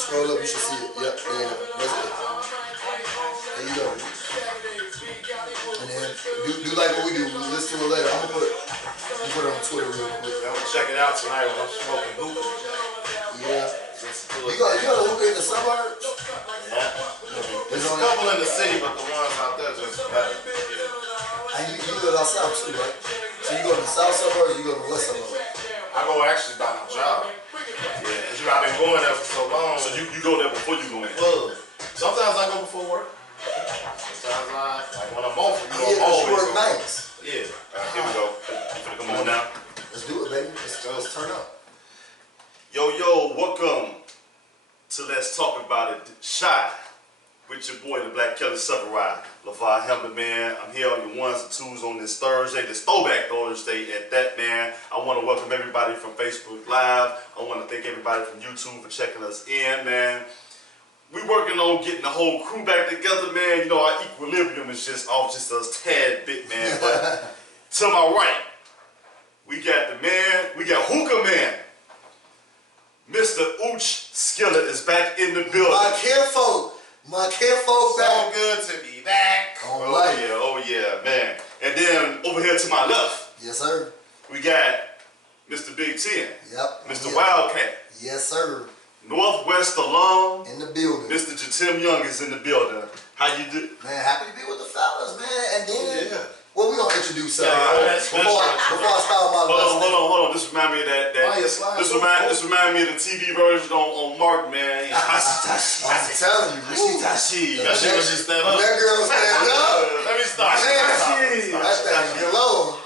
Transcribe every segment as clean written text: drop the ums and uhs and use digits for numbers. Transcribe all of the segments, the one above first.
scroll up, you should see it. Yep, there you go. That's it. There you go. And then do like what we do. We'll listen to it later. I'm gonna put it on Twitter real quick. I'm gonna check it out tonight when I'm smoking hookah. Yeah. You got a hookah in the suburbs? Yeah. There's a couple in the city, but the ones out there just better. And you live out south too, right? So you go to the south suburbs, you go to the west suburbs? I go actually by my job. Yeah, because I've been going there for so long. So you go there before you go in? Sometimes I go before work. Sometimes like when I'm off, you work nights. Yeah. Here we go. You finna come on now. Let's do it, baby. Let's turn up. Yo, welcome to Let's Talk About It Shy with your boy, the Black Kelly Samurai, LaVar Hamlin, man. I'm here on your ones and twos on this Thursday, this Throwback Thursday at that, man. I want to welcome everybody from Facebook Live. I want to thank everybody from YouTube for checking us in, man. We working on getting the whole crew back together, man. You know, our equilibrium is just off just a tad bit, man. But to my right, we got the man, we got Hookah Man. Mr. Ooch Skillet is back in the building. My kinfolk back. So good to be back. Oh yeah, man. And then over here to my left. Yes, sir. We got Mr. Big Ten. Yep. Mr. Wildcat. Yes, sir. Northwest alum. In the building. Mr. Jatim Young is in the building. How you do? Man, happy to be with the fellas, man. And then, well, we gonna introduce before I start my lesson. Hold on. This remind me of that. This remind me of the TV version on Mark, man. I'm telling you, Tashi. That shit was just stand up. That girl stand up. Let me start. That thing low.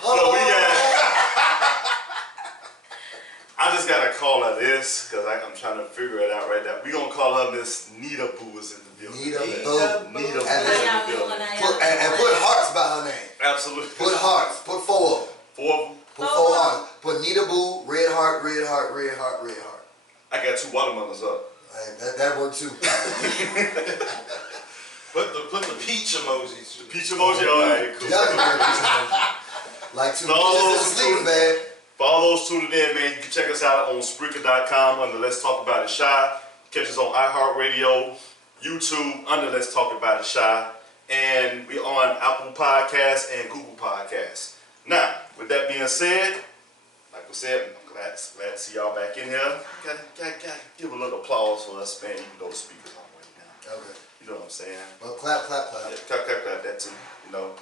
I just gotta call her this because I'm trying to figure it out right now. We gonna call her Miss Nita Boo is in the building. Nita Boo. Nita Boo is in the building. And put hearts by her name. Absolutely. Put hearts. Put 4 of them. 4 of them? Put 4 hearts. Put Nita Boo, red heart, red heart, red heart, red heart. I got 2 watermelons up. Hey, that worked too. Put the peach emojis. The peach emoji? Alright, cool. Like 2 peaches in the sleeping bag. For all those tuning in, man, you can check us out on Spreaker.com under Let's Talk About It Shy. Catch us on iHeartRadio, YouTube under Let's Talk About It Shy. And we're on Apple Podcasts and Google Podcasts. Now, with that being said, like I said, I'm glad to see y'all back in here. Gotta give a little applause for us, man. You can go to speakers on right now. Okay. You know what I'm saying? Well, clap. Yeah, clap that too, you know.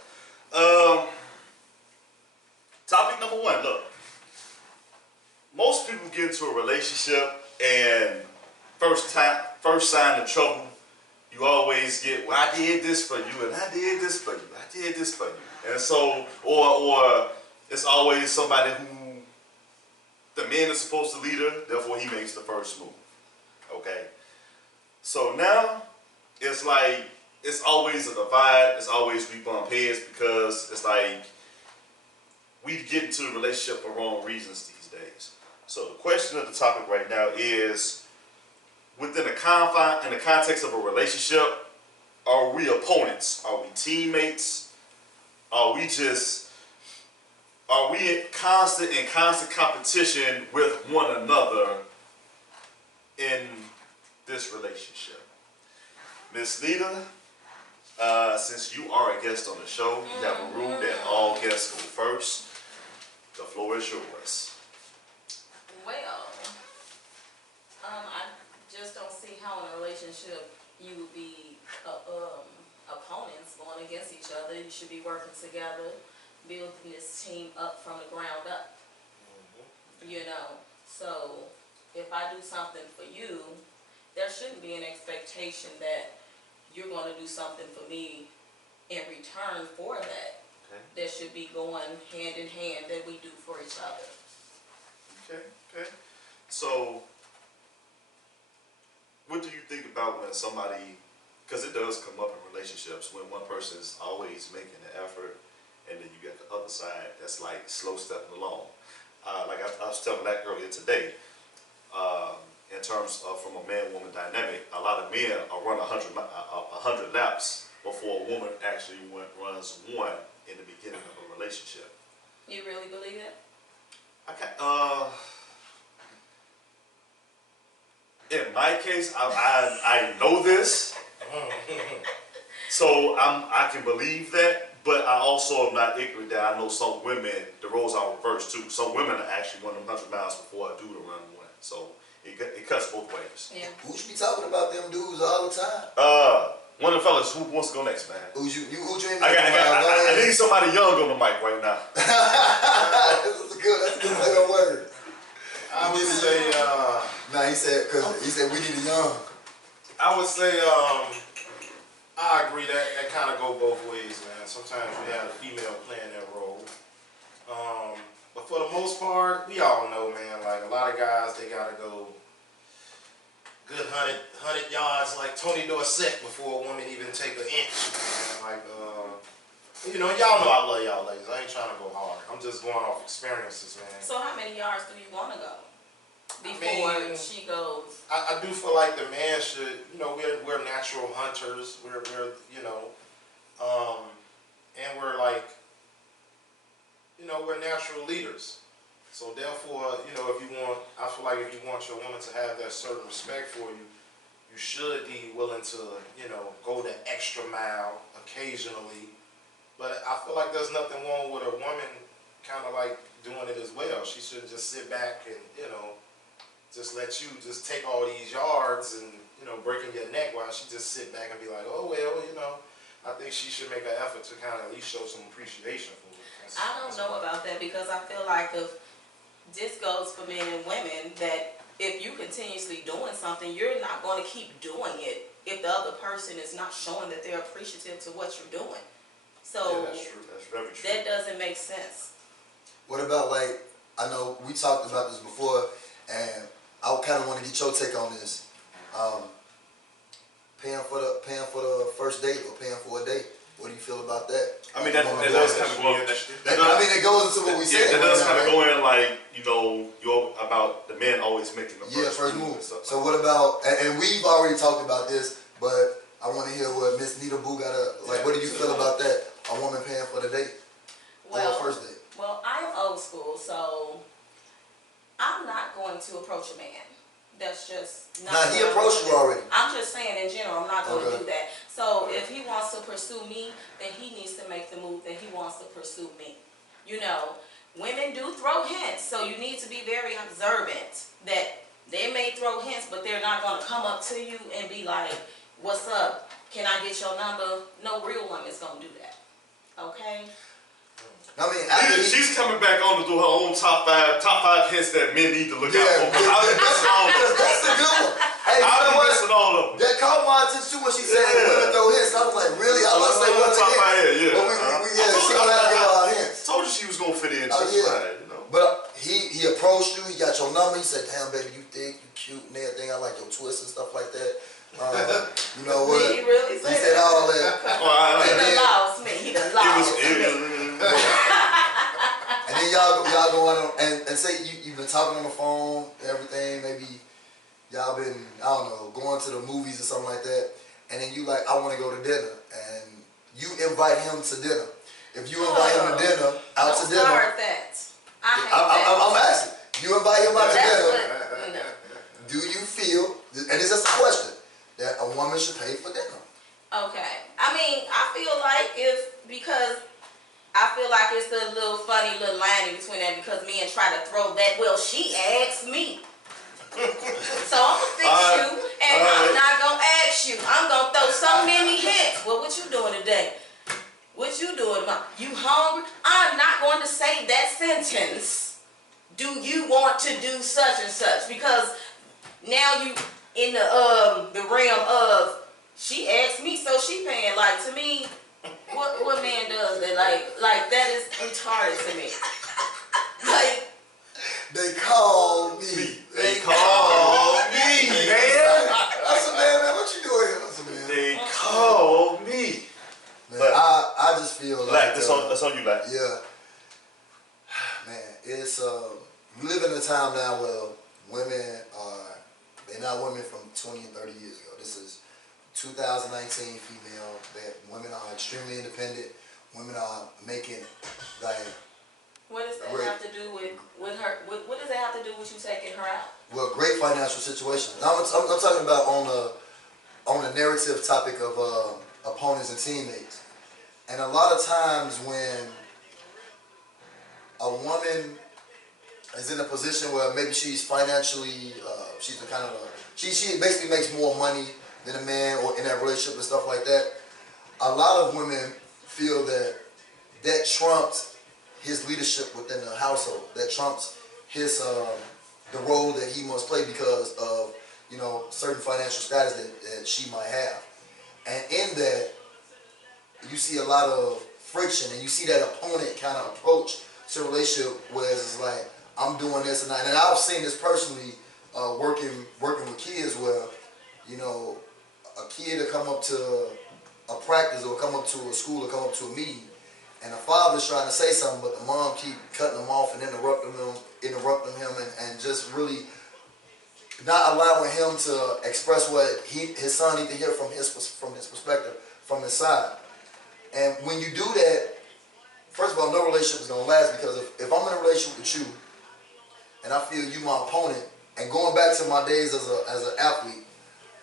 Topic number 1, look. Most people get into a relationship and first sign of trouble, you always get, well, I did this for you, and I did this for you, I did this for you. And so, or it's always somebody who, the man is supposed to lead her, therefore he makes the first move, okay? So now, it's like, it's always a divide, it's always we bump heads because it's like, we get into the relationship for wrong reasons these days. So the question of the topic right now is, within the context of a relationship, are we opponents? Are we teammates? Are we in constant competition with one another in this relationship? Miss Nita, since you are a guest on the show, you have a rule that all guests go first. The floor is yours. Well, I just don't see how in a relationship you would be opponents going against each other. You should be working together, building this team up from the ground up. You know, so if I do something for you, there shouldn't be an expectation that you're going to do something for me in return for that. Okay. That should be going hand in hand that we do for each other. Okay. So, what do you think about when somebody, because it does come up in relationships, when one person is always making the effort, and then you get the other side that's like slow stepping along. Like I was telling that earlier today, in terms of from a man-woman dynamic, a lot of men are run 100 laps before a woman actually runs one in the beginning of a relationship. You really believe that? in my case, I know this, so I can believe that. But I also am not ignorant that I know some women, the roles are reversed too. Some women are actually run them 100 miles before a dude will run one. So it cuts both ways. Yeah. Who should be talking about them dudes all the time? One of the fellas, who wants to go next, man? Who you dreaming? I need somebody young on the mic right now. That's a good play on word. I would say, Nah, he said we need a young. I would say, I agree that kind of go both ways, man. Sometimes you have a female playing that role. But for the most part, we all know, man, like a lot of guys, they gotta go good 100 yards like Tony Dorsett before a woman even take an inch, man. Like, you know, y'all know I love y'all ladies. I ain't trying to go hard. I'm just going off experiences, man. So how many yards do you want to go before she goes? I do feel like the man should, you know, we're natural hunters. We're you know, and we're like, you know, we're natural leaders. So therefore, you know, I feel like if you want your woman to have that certain respect for you, you should be willing to, you know, go the extra mile occasionally. But I feel like there's nothing wrong with a woman kind of like doing it as well. She shouldn't just sit back and, you know, just let you just take all these yards and, you know, breaking your neck while she just sit back and be like, oh, well, you know, I think she should make an effort to kind of at least show some appreciation for it. I don't know about that because I feel like if this goes for men and women, that if you continuously doing something, you're not going to keep doing it if the other person is not showing that they're appreciative to what you're doing. So Yeah, that's true. That's very true. that doesn't make sense. What about, like, I know we talked about this before, and I kind of want to get your take on this. Paying for the first date or paying for a date. What do you feel about that? I mean, that does kind of go. It goes into what we said. Yeah, that does kind of go in like, you know, about the men always making the first move. And stuff. So what about? And we've already talked about this, but I want to hear what Miss Nita Boo got to like. What do you feel about that? A woman paying for the date or the first date? Well, I'm old school, so I'm not going to approach a man. That's just not. Now he approached you already. I'm just saying in general, I'm not going to do that. So if he wants to pursue me, then he needs to make the move that he wants to pursue me. You know, women do throw hints, so you need to be very observant that they may throw hints, but they're not going to come up to you and be like, what's up? Can I get your number? No real woman's going to do that. Okay? I mean, she's coming back on to do her own top five hints that men need to look out for. I've been missing all of them. That's a good one. Hey, I've been missing all of them. That caught my attention too when she said women throw hints. I was like, really? I was like, what's a hint? But she gonna have to give our hints. Told you she was gonna fit in just right, you know. But he approached you. He got your number. He said, damn, baby, you thick, you cute, and everything. I like your twists and stuff like that. You know what? He really said He said all that. He done lost me. He done lost me. And then y'all go on and say you've been talking on the phone, everything, maybe y'all been, I don't know, going to the movies or something like that, and then you like, I want to go to dinner, and you invite him to dinner. If you invite him to dinner, out to dinner. Don't start that. I'm asking. You invite him out to dinner. Do you feel, and it's just a question, that a woman should pay for dinner? Okay. I mean, I feel like because I feel like it's a little funny little line in between that because men try to throw that, well, she asked me. So I'm going to fix you, and I'm not going to ask you. I'm going to throw so many hints. Well, what you doing today? What you doing tomorrow? You hungry? I'm not going to say that sentence. Do you want to do such and such? Because now you in the realm of she asked me, so she paying. Like, to me, what man does that? Like that is retarded to me. Like, they call me. They call me, man. I said, man, what you doing here? I said, man. They call me. Man, I just feel like Black, that's on you, Black. Yeah. Man, it's we live in a time now where they're not women from 20 and 30 years ago. This is 2019 female, that women are extremely independent. Women are making, like... what does that have to do with her? What does that have to do with you taking her out? well, great financial situations. I'm talking about on the narrative topic of opponents and teammates. And a lot of times when a woman is in a position where maybe she's financially, she's the kind of, she basically makes more money than a man or in that relationship and stuff like that. A lot of women feel that trumps his leadership within the household. That trumps his the role that he must play because of certain financial status that she might have. And in that, you see a lot of friction, and you see that opponent kind of approach to a relationship where it's like, I'm doing this and that. And I've seen this personally working with kids where, a kid will come up to a practice or come up to a school or come up to a meeting, and the father's trying to say something, but the mom keep cutting him off and interrupting him and just really not allowing him to express what his son needs to hear from his perspective, from his side. And when you do that, first of all, no relationship is going to last, because if I'm in a relationship with you and I feel you my opponent, and going back to my days as an athlete,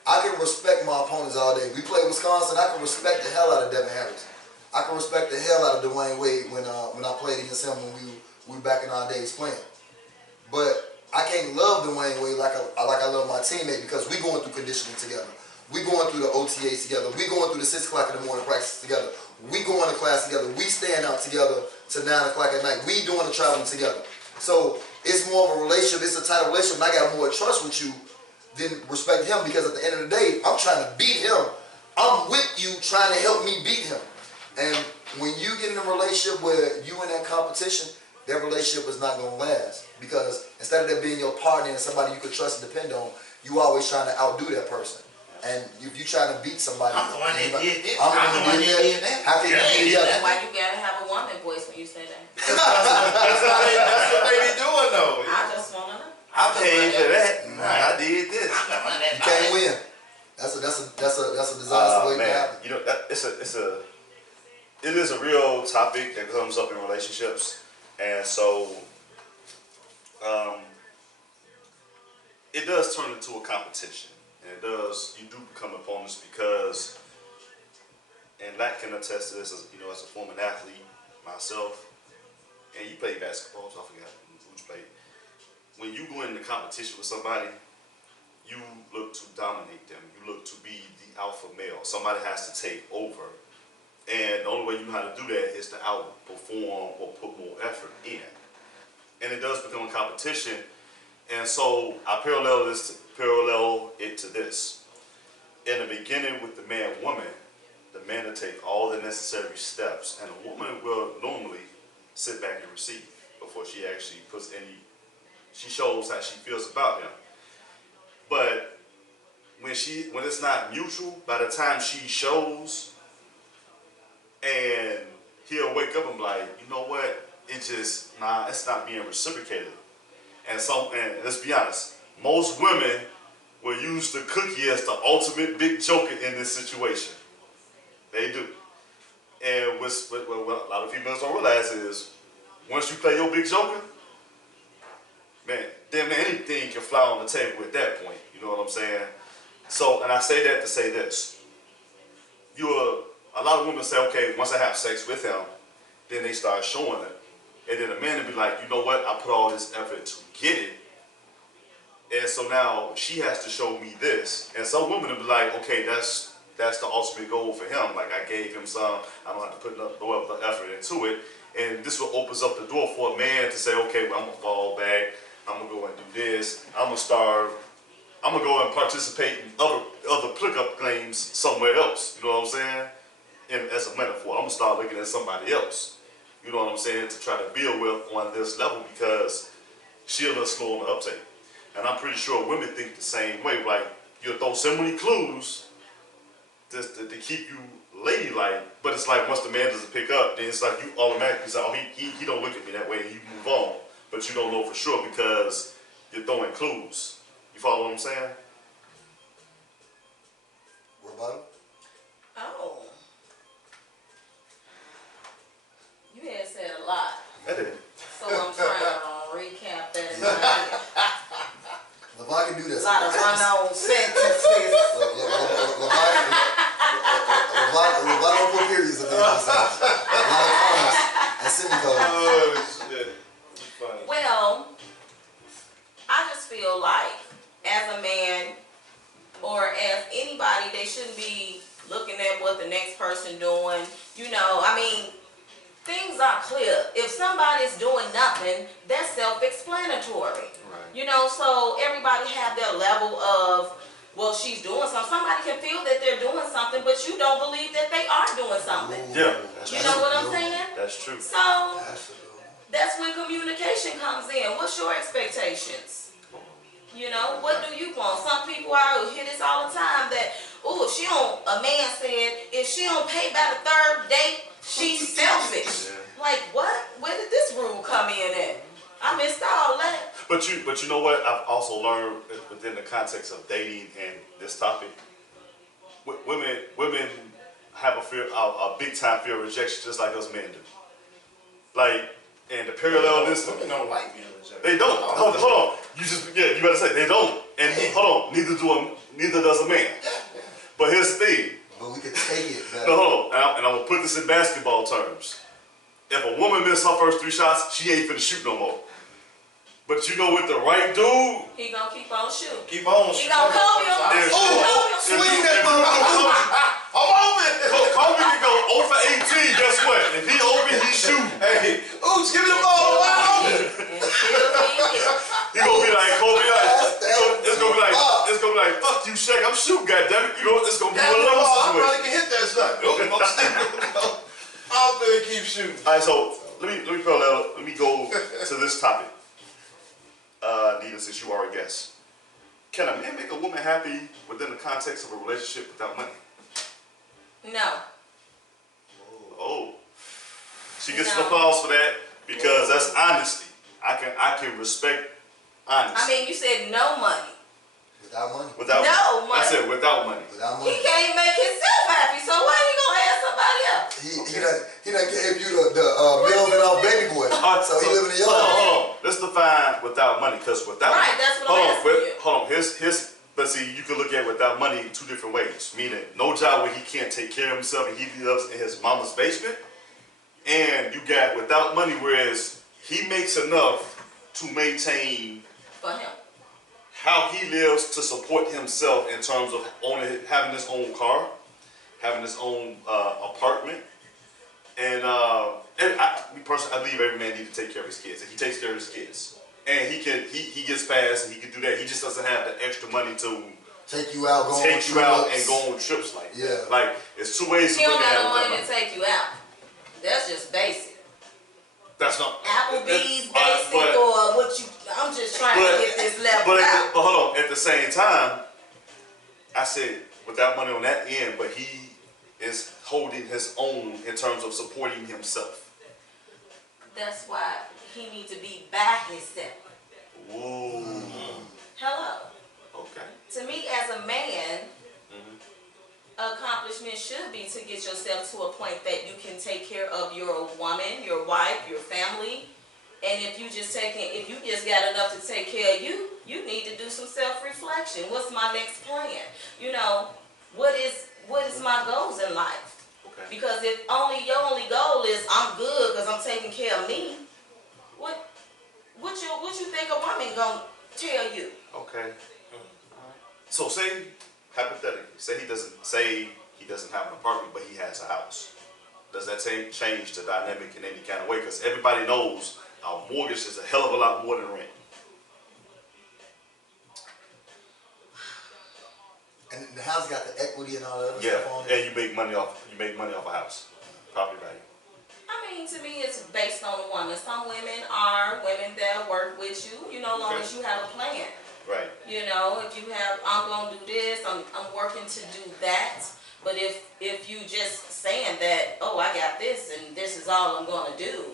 I can respect my opponents all day. We play Wisconsin, I can respect the hell out of Devin Harris. I can respect the hell out of Dwayne Wade when I played against him when we were back in our days playing. But I can't love Dwayne Wade like I love my teammate, because we going through conditioning together. We going through the OTAs together. We going through the 6 o'clock in the morning practice together. We going to class together. We staying out together to 9 o'clock at night. We doing the traveling together. So it's more of a relationship. It's a tighter relationship. And I got more trust with you than respect him, because at the end of the day, I'm trying to beat him. I'm with you trying to help me beat him. And when you get in a relationship where you in that competition, that relationship is not going to last. Because instead of that being your partner and somebody you could trust and depend on, you always trying to outdo that person. And if you trying to beat somebody, I'm the one that did this. I'm the one that did that. How can you be the That's other? why you gotta have a woman voice when you say that. That's what they be doing though. I just wanna know. I paid for that. I did this. You can't win. That's a disaster waiting to happen. It is a real topic that comes up in relationships, and so it does turn into a competition, and you do become opponents, because, and Lat can attest to this as a former athlete myself, and you played basketball, so I forgot who you played. When you go into competition with somebody, you look to dominate them. You look to be the alpha male. Somebody has to take over. And the only way you know how to do that is to outperform or put more effort in. And it does become a competition. And so I parallel it to this. In the beginning with the man-woman, the man will take all the necessary steps, and a woman will normally sit back and receive before she actually she shows how she feels about him. But when it's not mutual, by the time she shows, and he'll wake up and be like, you know what? It's not being reciprocated. And let's be honest, most women will use the cookie as the ultimate big joker in this situation. They do. And what a lot of females don't realize is, once you play your big joker, man, damn anything can fly on the table at that point. You know what I'm saying? So, and I say that to say this. A lot of women say, okay, once I have sex with him, then they start showing it. And then the man will be like, you know what, I put all this effort to get it. And so now she has to show me this. And some women will be like, okay, that's the ultimate goal for him. Like, I gave him some, I don't have to put no other effort into it. And this will opens up the door for a man to say, okay, well, I'm gonna fall back, I'm gonna go and do this, I'm gonna go and participate in other pickup games somewhere else. You know what I'm saying? And as a metaphor, I'm gonna start looking at somebody else. You know what I'm saying? To try to build with on this level, because she a little slow on the uptake. And I'm pretty sure women think the same way. Like, you'll throw so many clues just to keep you ladylike, but it's like once the man doesn't pick up, then it's like you automatically say, oh, he don't look at me that way, and you move on. But you don't know for sure because you're throwing clues. You follow what I'm saying? Rebuttal? Oh. You had said a lot. I did. So I'm trying to recap that in my head. Love run-on sentences. Why don't put periods in there? A lot of commas and semicolons. Oh shit. Funny. Well, I just feel like as a man or as anybody, they shouldn't be looking at what the next person doing. You know, I mean, things are clear. If somebody's doing nothing, that's self-explanatory. Right. You know, so everybody have their level of, well, she's doing something. Somebody can feel that they're doing something, but you don't believe that they are doing something. Yeah, You know what I'm saying? that's true. So That's a good one. that's when communication comes in. What's your expectations? You know, what do you want? Some people I hear this all the time that, oh, if she don't, a man said, if she don't pay by the third date, she's selfish. Yeah. Like what? Where did this rule come in at? I missed all that. But you know what? I've also learned within the context of dating and this topic, women have a big time fear of rejection, just like us men do. Like, and the parallel is Women don't like being rejected. they don't. Hold on. You better say they don't. And hold on. Neither does a man. But here's the thing. But we could take it better. No, hold on. And I'm gonna put this in basketball terms. If a woman misses her first 3 shots, she ain't finna shoot no more. But you know, with the right dude, He gonna keep on shooting. Keep on. He gonna Kobe him. If- Swing that motherfucker. I'm open. Kobe can go 0 for 18. Guess what? If he open, he shooting. Hey, Ooch, give me the ball. Wide open. And still be here. He gonna be like Kobe. It's gonna be like Fuck. it's gonna be like fuck you, Shaq. I'm shooting, goddammit. You know, it's gonna be That's one the of those ball. I situations. probably can hit that shot. Nope, I'm still. I'm gonna keep shooting. All right, so let me go to this topic. Nita, since you are a guest, can a man make a woman happy within the context of a relationship without money? No. Oh, she gets No. some applause for that because that's honesty. I can respect honesty. I mean, you said no money. Without money. without No money. I said without money. Without He money. can't make himself happy, so why he gonna ask somebody else? He done gave you the milk and off baby boy. So he living in your life. Hold on. Let's define without money, because without Right, that's what hold I'm on, asking you. hold on. Here's but see, you can look at without money in 2 different ways. Meaning, no job where he can't take care of himself and he lives in his mama's basement. And you got without money, whereas he makes enough to maintain For him. how he lives to support himself in terms of having his own car, having his own apartment, and me personally, I believe every man needs to take care of his kids, and he takes care of his kids, and he gets past and he can do that. He just doesn't have the extra money to Take you out, go on take you out and trips. go on trips like that. Yeah. Like it's 2 ways He to don't look at got it. no without money to take you out. That's just basic. That's not Applebee's but- basic but- or what you, I'm just trying to get this level out. But hold on. At the same time, I said without money on that end, but he is holding his own in terms of supporting himself. That's why he needs to be back himself. Ooh. Hello. Okay. To me, as a man, accomplishment should be to get yourself to a point that you can take care of your woman, your wife, your family. And if you just got enough to take care of you, you need to do some self-reflection. What's my next plan? You know, what is my goals in life? Okay. Because if your only goal is I'm good because I'm taking care of me, what you think a woman gonna tell you? Okay. So say hypothetically, say he doesn't have an apartment, but he has a house. Does that change the dynamic in any kind of way? Because everybody knows a mortgage is a hell of a lot more than rent. And the house got the equity and all that other Yeah, stuff on it. and you make money off a house, property value. I mean, to me, it's based on the woman. Some women are women that work with you, you know, as long as you have a plan. Right. You know, if you have, I'm gonna do this, I'm working to do that. But if you just saying that, oh, I got this and this is all I'm gonna do,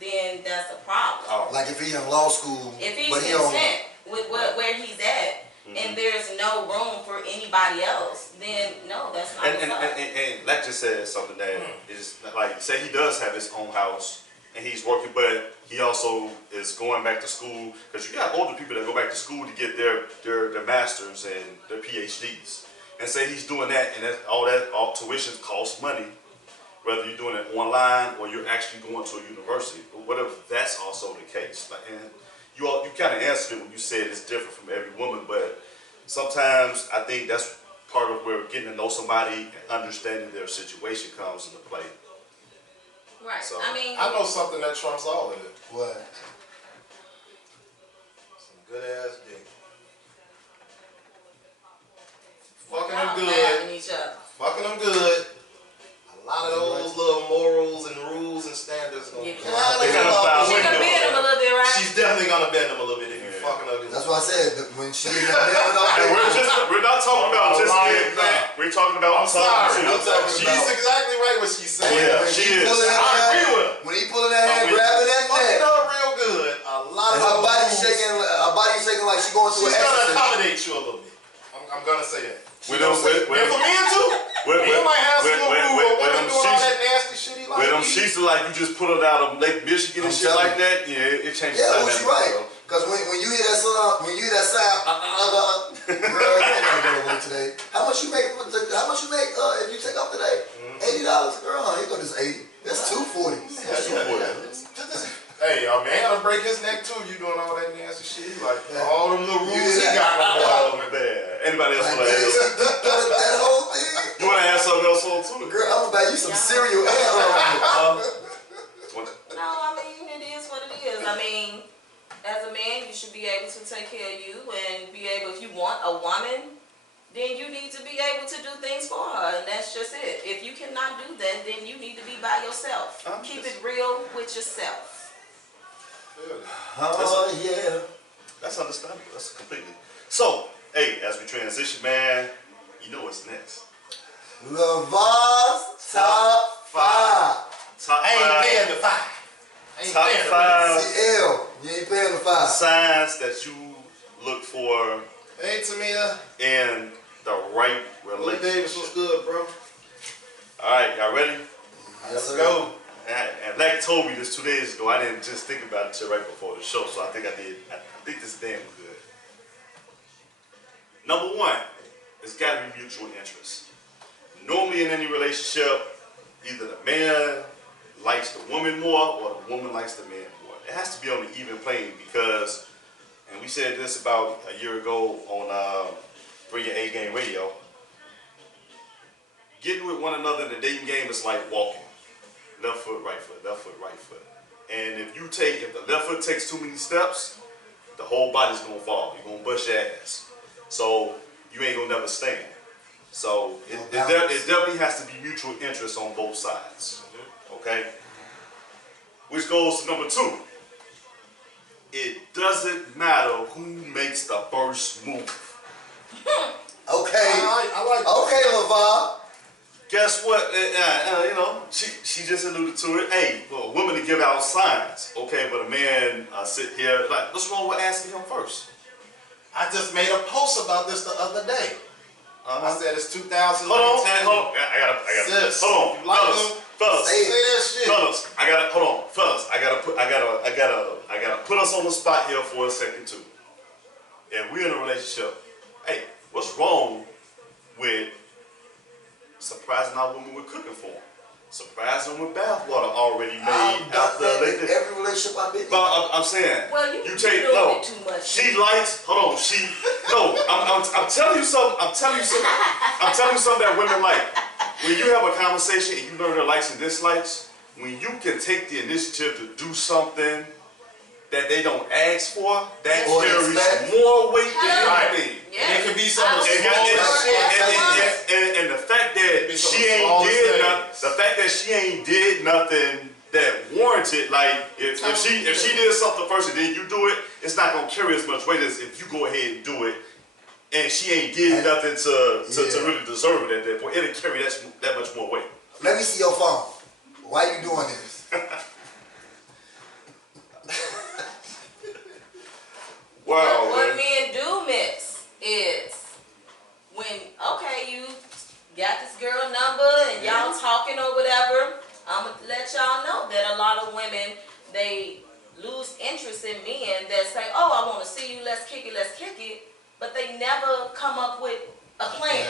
then that's a problem. Oh. Like if he in law school, If he's but he on content with where he's at, and there's no room for anybody else, then no, that's not And what's up. that just says something that is like, say he does have his own house and he's working, but he also is going back to school, because you got older people that go back to school to get their masters and their PhDs. And say he's doing that, and all tuition costs money, whether you're doing it online or you're actually going to a university, or whatever. That's also the case. Like, and you kind of answered it when you said it's different from every woman, but sometimes I think that's part of where getting to know somebody and understanding their situation comes into play. Right. So, I mean, I know something that trumps all of it. What? Some good ass dick. Fucking y'all them laughing good. each other. Fucking them good. A lot of those little morals and rules and standards gonna Yeah. kinda They come gotta out stop. the She can window. bend them a little bit, right? She's definitely gonna bend them a little bit if you Yeah. fucking her good. That's why I said that when she in the middle of And we're not talking about just lying getting back. back. We're talking about I'm sorry. I'm talking She's about- exactly right what she's saying. Yeah, when she he is. pulling that I hand- agree with her. When he pulling that hand, when- grabbing that Fucking neck, her real good. A lot and of her those body moves, shaking like she going through she's an gonna exorcism. accommodate you a little bit. I'm gonna say that. With them, And for men too. Men might have some little move. But women doing all that nasty shit he like. With them sheets are like you just pull it out of Lake Michigan and I'm shit telling like that. Yeah, it changes. Yeah, the what you dynamic, right. bro. Cause when you hear that sound, girl, you ain't gonna go to work today. How much you make? If you take off today? $80, girl. Here go this 80. That's $240. That's your boy. Hey, a man gotta break his neck too. You doing all that nasty shit. He like all them little rules You he hear got that? going on with that. Man, anybody else Like, want to add something? that whole thing. You want to add something else on too? Girl, I'm gonna buy you some Yeah. cereal and No, I mean, it is what it is. I mean, as a man, you should be able to take care of you and be able, if you want a woman, then you need to be able to do things for her, and that's just it. If you cannot do that, then you need to be by yourself. Keep it real with yourself. Oh yeah. That's understandable. That's completely. So, hey, as we transition, man, you know what's next. Lavar's top 5. Top I ain't five. paying the five. I ain't Top paying the five. CL, you ain't paying the 5. Signs that you look for Hey, Tamia. in the right Willie Davis relationship. was good, bro. All right, y'all ready? Yes, Let's sir. go. And Black told me this 2 days ago. I didn't just think about it till right before the show, so I think I did. I think this damn good. Number one, it's got to be mutual interest. Normally in any relationship, either the man likes the woman more or the woman likes the man more. It has to be on an even plane because, and we said this about a year ago on Bring Your A Game Radio, getting with one another in the dating game is like walking. Left foot, right foot, left foot, right foot. And if the left foot takes too many steps, the whole body's gonna fall. You're gonna bust your ass. So you ain't gonna never stand. So it definitely has to be mutual interest on both sides. Okay? Which goes to number 2. It doesn't matter who makes the first move. Okay. I like Okay, Lavar. Guess what? You know, she just alluded to it. Hey, for a woman to give out signs, okay, but a man sit here like, what's wrong with asking him first? I just made a post about this the other day. I said it's 2010. Hold on. I gotta. Sis, Hold on, you like fellas. Say that shit. Fellas, hold on, fellas. I gotta put us on the spot here for a second too. If we're in a relationship, hey, what's wrong with surprising our woman with cooking for them? Surprising them with bathwater already made I've done after that they in did. every relationship I've been in. But I'm saying, Well, you take doing no. it too much. She likes. Hold on. I'm telling you something. I'm telling you something that women like. When you have a conversation and you learn their likes and dislikes, when you can take the initiative to do something that they don't ask for, that Or carries expect. more weight than Right. anything. Yeah. And it could be some of the And, smallest shit. and the fact that Be some she of the ain't smallest did things. nothing, the fact that she ain't did nothing that warranted, like if she did something first and then you do it, it's not gonna carry as much weight as if you go ahead and do it and she ain't did nothing to really deserve it at that point. It'll carry that much more weight. Let me see your phone. Why you doing this? Wow. What man. men do miss is when, okay, you got this girl number and y'all talking or whatever, I'm gonna let y'all know that a lot of women, they lose interest in men that say, oh, I want to see you, let's kick it, but they never come up with a plan.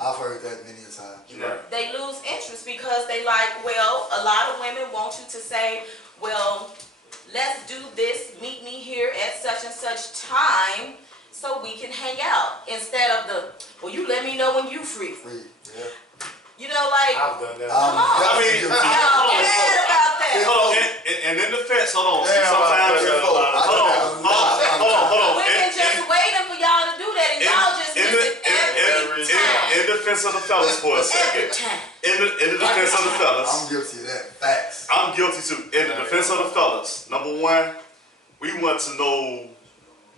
I've heard that many a time. Yeah. They lose interest because they like, well, a lot of women want you to say, well, let's do this, meet me here at such and such time so we can hang out. Instead of the, well, you let me know when you free. Yeah. You know, like, I've done that. come on. I mean, Y'all mad about that. hold on, and in defense, hold on. See, Damn, sometimes, I hold on. Women just waiting for y'all to do that, and y'all just miss it every time. In defense of the fellas for a Every second. time. In the defense of the fellas. I'm guilty of that. Facts. I'm guilty too. In the defense of the fellas, number one, we want to know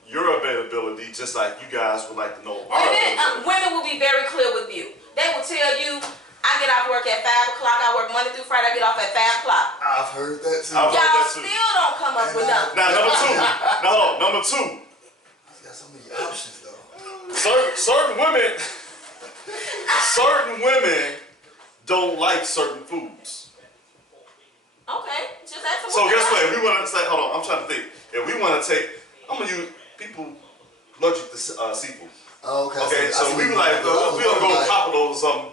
your availability just like you guys would like to know our availability. Women will be very clear with you. They will tell you, I get off work at 5 o'clock, I work Monday through Friday, I get off at 5 o'clock. I've heard that too. I've heard Y'all that too. still don't come up with nothing. Now, number two. I've got so many options though. Certain women don't like certain foods. Okay, just ask them. So guess what? If we want to say, hold on, I'm trying to think. If we want to take, I'm gonna use people allergic to seafood. Oh, okay. Okay, I so see we what were like, you mean. we don't go copper those or something,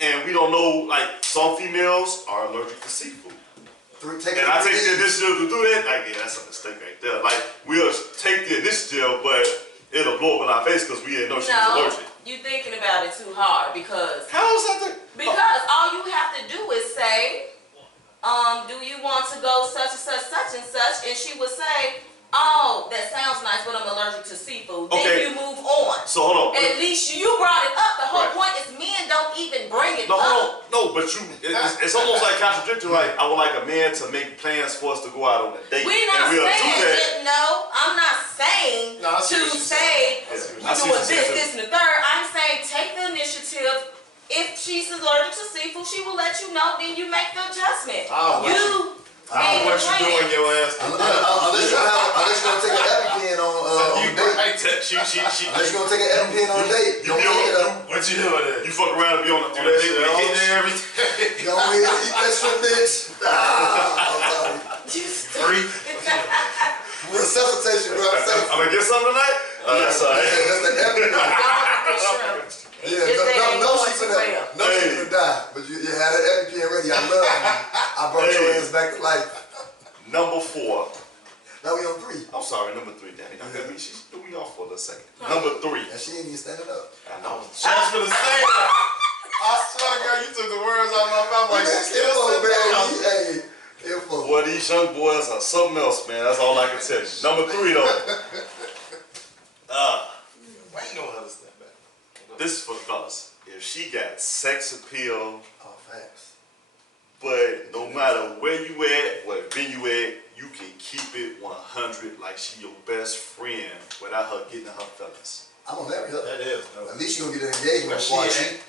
and we don't know, like, some females are allergic to seafood. And I take the initiative to do that, like, yeah, that's a mistake right there. Like, we'll take the initiative, but it'll blow up in our face because we didn't know she was No, allergic. you thinking about it too hard because How is that because all you have to do is say, do you want to go such and such, and she would say, oh, that sounds nice, but I'm allergic to seafood. Okay. Then you move on. So hold on. At least you brought it up. The whole Right. point is men don't even bring it No, up. hold on. No, but it's almost like contradictory. Like, I would like a man to make plans for us to go out on a date. We're not and we'll saying do that. it, no. I'm not saying No, I see to what you're say I see we're what doing you're saying, this, and the third. I'm saying take the initiative. If she's allergic to seafood, she will let you know. Then you make the adjustment. I'll let You I made don't the want you plan. doing your ass. Unless you're gonna take an EpiPen on a date. Unless you're gonna take an EpiPen on a date. You Don't be on take it up. What you doing there? You fuck around and be on a Do date that shit with all hitch. day, every day. Go ahead and eat that shrimp, bitch. I'm sorry. 3. Resuscitation, bro. I'm gonna get something tonight? That's all right. That's the EpiPen. Yeah, no, she's gonna die. But you had an EpiPen ready. I love you. I brought your ass back to life. Number 4. Now we on 3. I'm sorry, number 3, Danny. I mean, she threw me off for a second. Number 3. And she ain't even standing up. I know. Just for the same. I swear to God, you took the words out of my mouth like That's still info, sitting down. man. Hey, info. Boy, these young boys are something else, man. That's all I can tell you. Number 3, though. Why you don't understand that? This is for the fellas. If she got sex appeal, Oh, facts. but no matter where you at, what venue at, you can keep it 100 like she your best friend without her getting her fellas. I'm gonna marry her. That is, though. At least you gonna get an engagement before I cheat.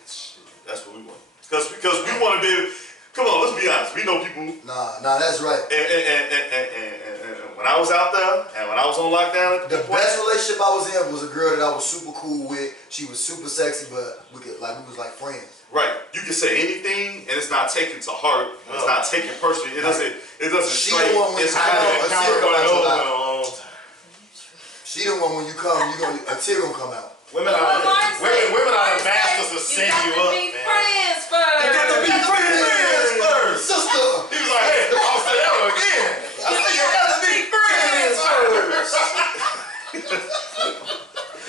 That's what we want. Because we want to be able, come on, let's be honest. We know people, Nah, that's right. and when I was out there, and when I was on lockdown at The that point, best relationship I was in was a girl that I was super cool with. She was super sexy, but we was like friends. right, you can say anything, and it's not taken to heart. It's not taken personally. It doesn't She strain. the one when It's you kind come, of, a tear come out your eye. long time. She the one when you come, a tear gonna come out. Women are the masters of setting you up, be man. friends first. you got to be friends first. Sister. He was like, hey, I'll say that again. I said you gotta be friends first.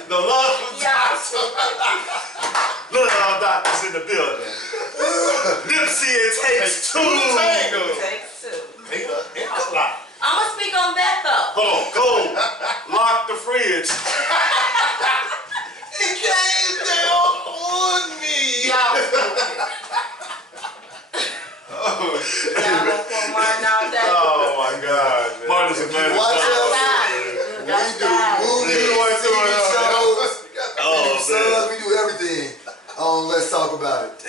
The love was Look at our doctors in the building. Nipsey, it takes 2. tango. Takes 2. Nigga, it's a lot. I'm gonna speak on that though. Hold on, go. Lock the fridge. It came down on me. Y'all Oh, shit. gonna pour Martin all day. Oh, my God, man. Martin's a man. Watch out. Outside. We do movies, You want to, TV shows, Oh, we do sons, we do everything. Let's talk about it.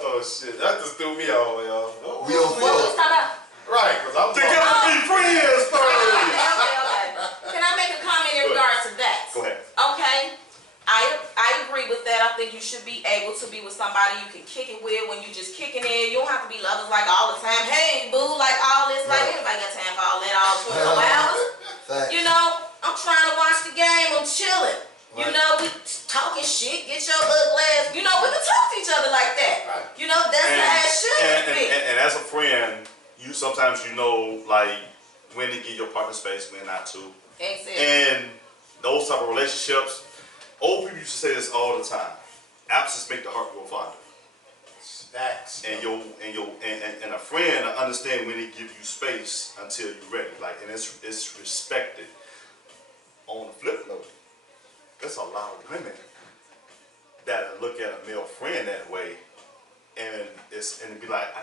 Oh, shit. That just threw me off, y'all. We on What we floor. talking about? Right, because I'm They got to be friends first. Okay. Can I make a comment in regards to that? Go ahead. Okay, I agree with that. I I think you should be able to be with somebody you can kick it with when you just kicking it. You don't have to be lovers like all the time. Hey, boo, like all this. Like, anybody got time for all that all 24 hours? Facts. You know, I'm trying to watch the game. I'm chilling. You Right. know, we talking shit. Get your ugly ass. You know, we can talk to each other like that. Right. You know, that's how it should be. And as a friend, you sometimes you know like when to give your partner space, when not to. Exactly. And those type of relationships, old people used to say this all the time. Absence make the heart grow fonder. Facts. And a friend understand when they give you space until you're ready. Like, and it's respected. On the flip note, there's a lot of women that look at a male friend that way, and be like, I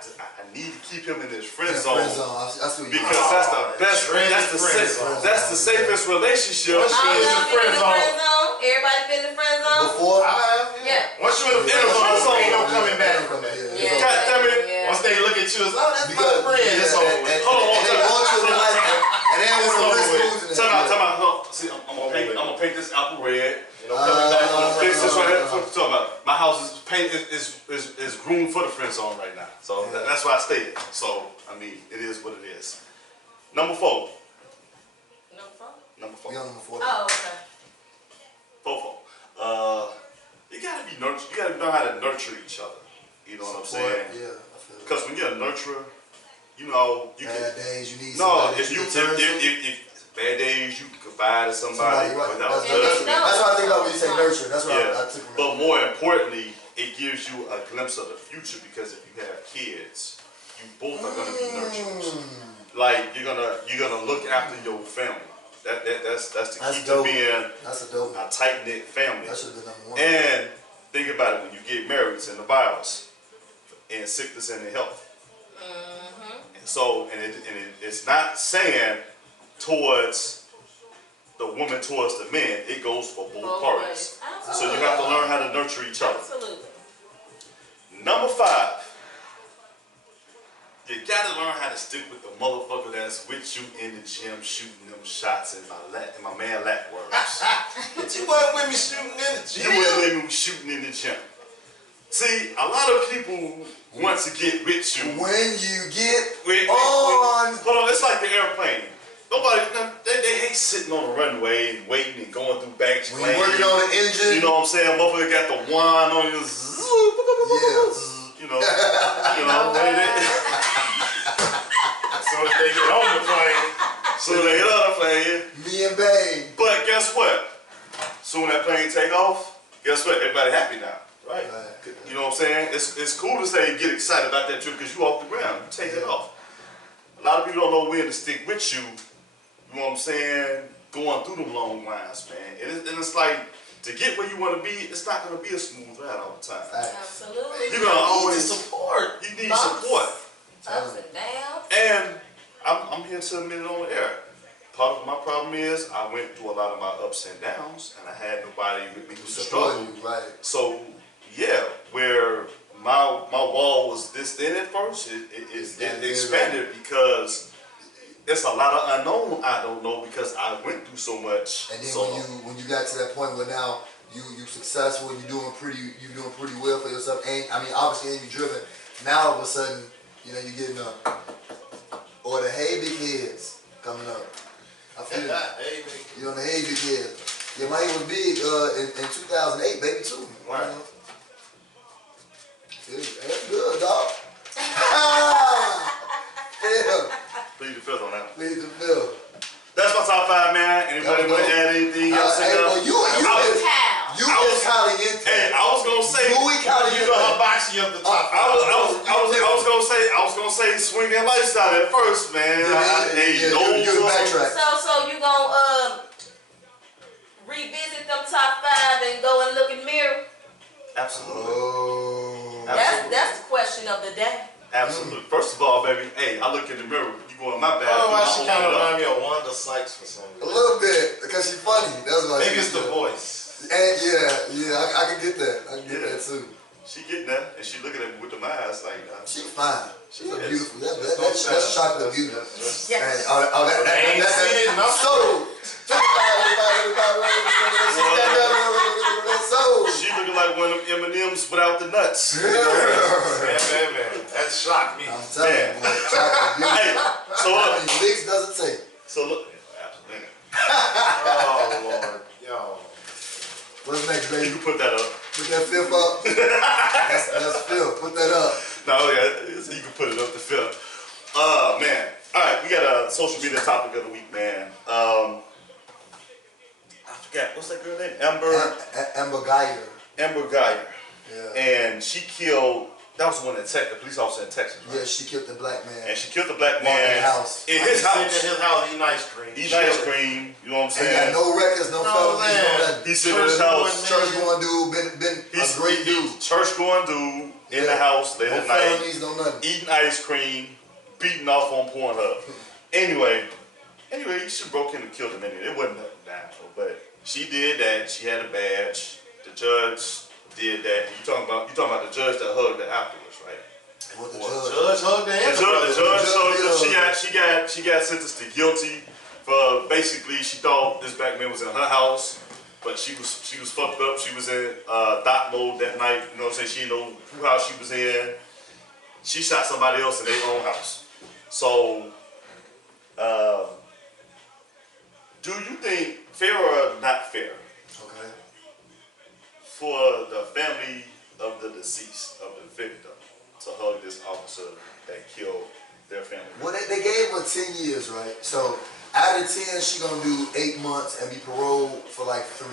need to keep him in his friend zone. Friend zone. I see what you Because mean. that's the best, that's the safest relationship. Once All you in y'all the been in friend the zone. friend zone? Everybody been in the friend zone? Before, I have, Yeah. Once you're in the friend zone, ain't no coming back from that. Yeah. God damn it. Yeah. Once they look at you as, oh, that's because my friend. It's over with. Hold on, and they want you to like, and they don't It's want to over risk with. losing it. Time out. Hold on. See, I'm gonna paint this apple red. I'm gonna fix this right here. That's what I'm talking about. My house is painted is groomed for the friend zone right now. So that's why I stated. So I mean, it is what it is. Number 4. Number 4? We on number 4. Oh, okay. Fofo. You gotta be nurture. You gotta know how to nurture each other. You know what I'm saying? Yeah, I feel it. Because when you're a nurturer, you know you Bad can. days, you need No, somebody if that you can turn to. if bad days, you can confide in somebody Somebody, right. without That's judgment. what I think about when you say nurture. That's what Yeah, I took from but it. more importantly, it gives you a glimpse of the future because if you have kids, you both are gonna be nurturers. Like you're gonna look after your family. That's the That's key to dope. being That's a dope one. a tight knit family. That should have been number 1. And think about it when you get married, it's in the Bibles, in sickness and in health. And so, it's not saying towards the woman towards the men. It goes for both parties. Absolutely. So you have to learn how to nurture each other. Absolutely. Number 5, you gotta learn how to stick with the motherfucker that's with you in the gym shooting them shots in my man lat words. But you wasn't with me shooting in the You gym. wouldn't let me shooting in the gym. See, a lot of people want to get with you. When you get Hold on, it's like the airplane. Nobody, they hate sitting on the runway and waiting and going through baggage when you're working on the engine, You know what I'm saying? Motherfucker got the wine on you. You know, So if they get on the plane, so they get on the plane. me and Babe. But guess what? Soon that plane take off, guess what? Everybody happy now. right? You know what I'm saying? It's cool to say get excited about that trip because you off the ground. You take it off. A lot of people don't know when to stick with you. You know what I'm saying? Going through them long lines, man. And it's like, to get where you want to be, it's not going to be a smooth ride all the time. Absolutely. You're going to always support. You need Bumps. support. Ups and downs. And I'm here to admit it on the air. Part of my problem is I went through a lot of my ups and downs, and I had nobody with me who struggled. Supporting you, right? So yeah, where my wall was this thin at first, it expanded because it's a lot of unknown I don't know because I went through so much. And then so when you got to that point where now you successful, you're doing pretty well for yourself, and I mean obviously and you're driven. Now all of a sudden, you know, you're getting or the hey big heads coming up. I feel it. Hey, man. You know, the hey big heads. Yeah, my head was big in 2008, baby too. Right. You know? That's good, dog. Yeah. plead the fifth on that. Please the bill. That's my top 5, man. Anybody want to add anything else? Hey, well, you Pal. is caliente. Hey, I was gonna say. Muy caliente. You know hibachi of the top. I was gonna say swinging lifestyle at first, man. You backtrack. So you gonna revisit them top 5 and go and look in the mirror? Absolutely. Oh. That's the question of the day. Absolutely. First of all, baby, hey, I look in the mirror. You go in my bathroom. Oh, why she I kind of open it up. remind me of Wanda Sykes for some A reason. little bit, because she's funny. That's why. Maybe she's it's the good. voice. And I can get that. I can get Yeah. that too. She getting that, and she looking at me with them eyes like, She's fine. She's She is. beautiful. Just That's don't chocolate say beauty. that. Yes. I ain't seen it enough. So she looking like like one of them M&Ms without the nuts. You know? Man. That shocked me. I'm telling you, boy, chocolate beauty. Hey, so How look. many licks does it take? So look. Absolutely. Oh, Lord. Yo. What's next, You baby? can put that up. Put that fifth up. That's fifth. Put that up. No, yeah, so you can put it up to Phil. Man. All right, we got a social media topic of the week, man. I forgot, what's that girl name? Amber Geyer. Amber Geyer. Yeah. And she killed, that was the one in Texas, the police officer in Texas, right? Yeah, she killed the black man. And she killed the black Walking man in the house. in his house. In his house, eating ice cream. Eating ice cream, you know what I'm And saying? got no records, no felonies, no nothing. He's sitting in his house. Church going dude, been a great dude. Church going dude in the house late No at night, felonies, no nothing. eating ice cream, beating off on Pornhub. Anyway, she broke in and killed him anyway. It wasn't nothing natural, but she did that. She had a badge. The judge did that. You talking about the judge that hugged her afterwards, right? What the Judge hugged the The judge, she got sentenced to guilty for basically she thought this black man was in her house, but she was fucked up. She was in thought mode that night. You know what I'm saying? She didn't know who house she was in. She shot somebody else in their own house. So, do you think fair or not fair Okay. for the family of the deceased, of the victim, to hug this officer that killed their family? Well, they gave her 10 years, right? So out of 10, she gonna do 8 months and be paroled for like 3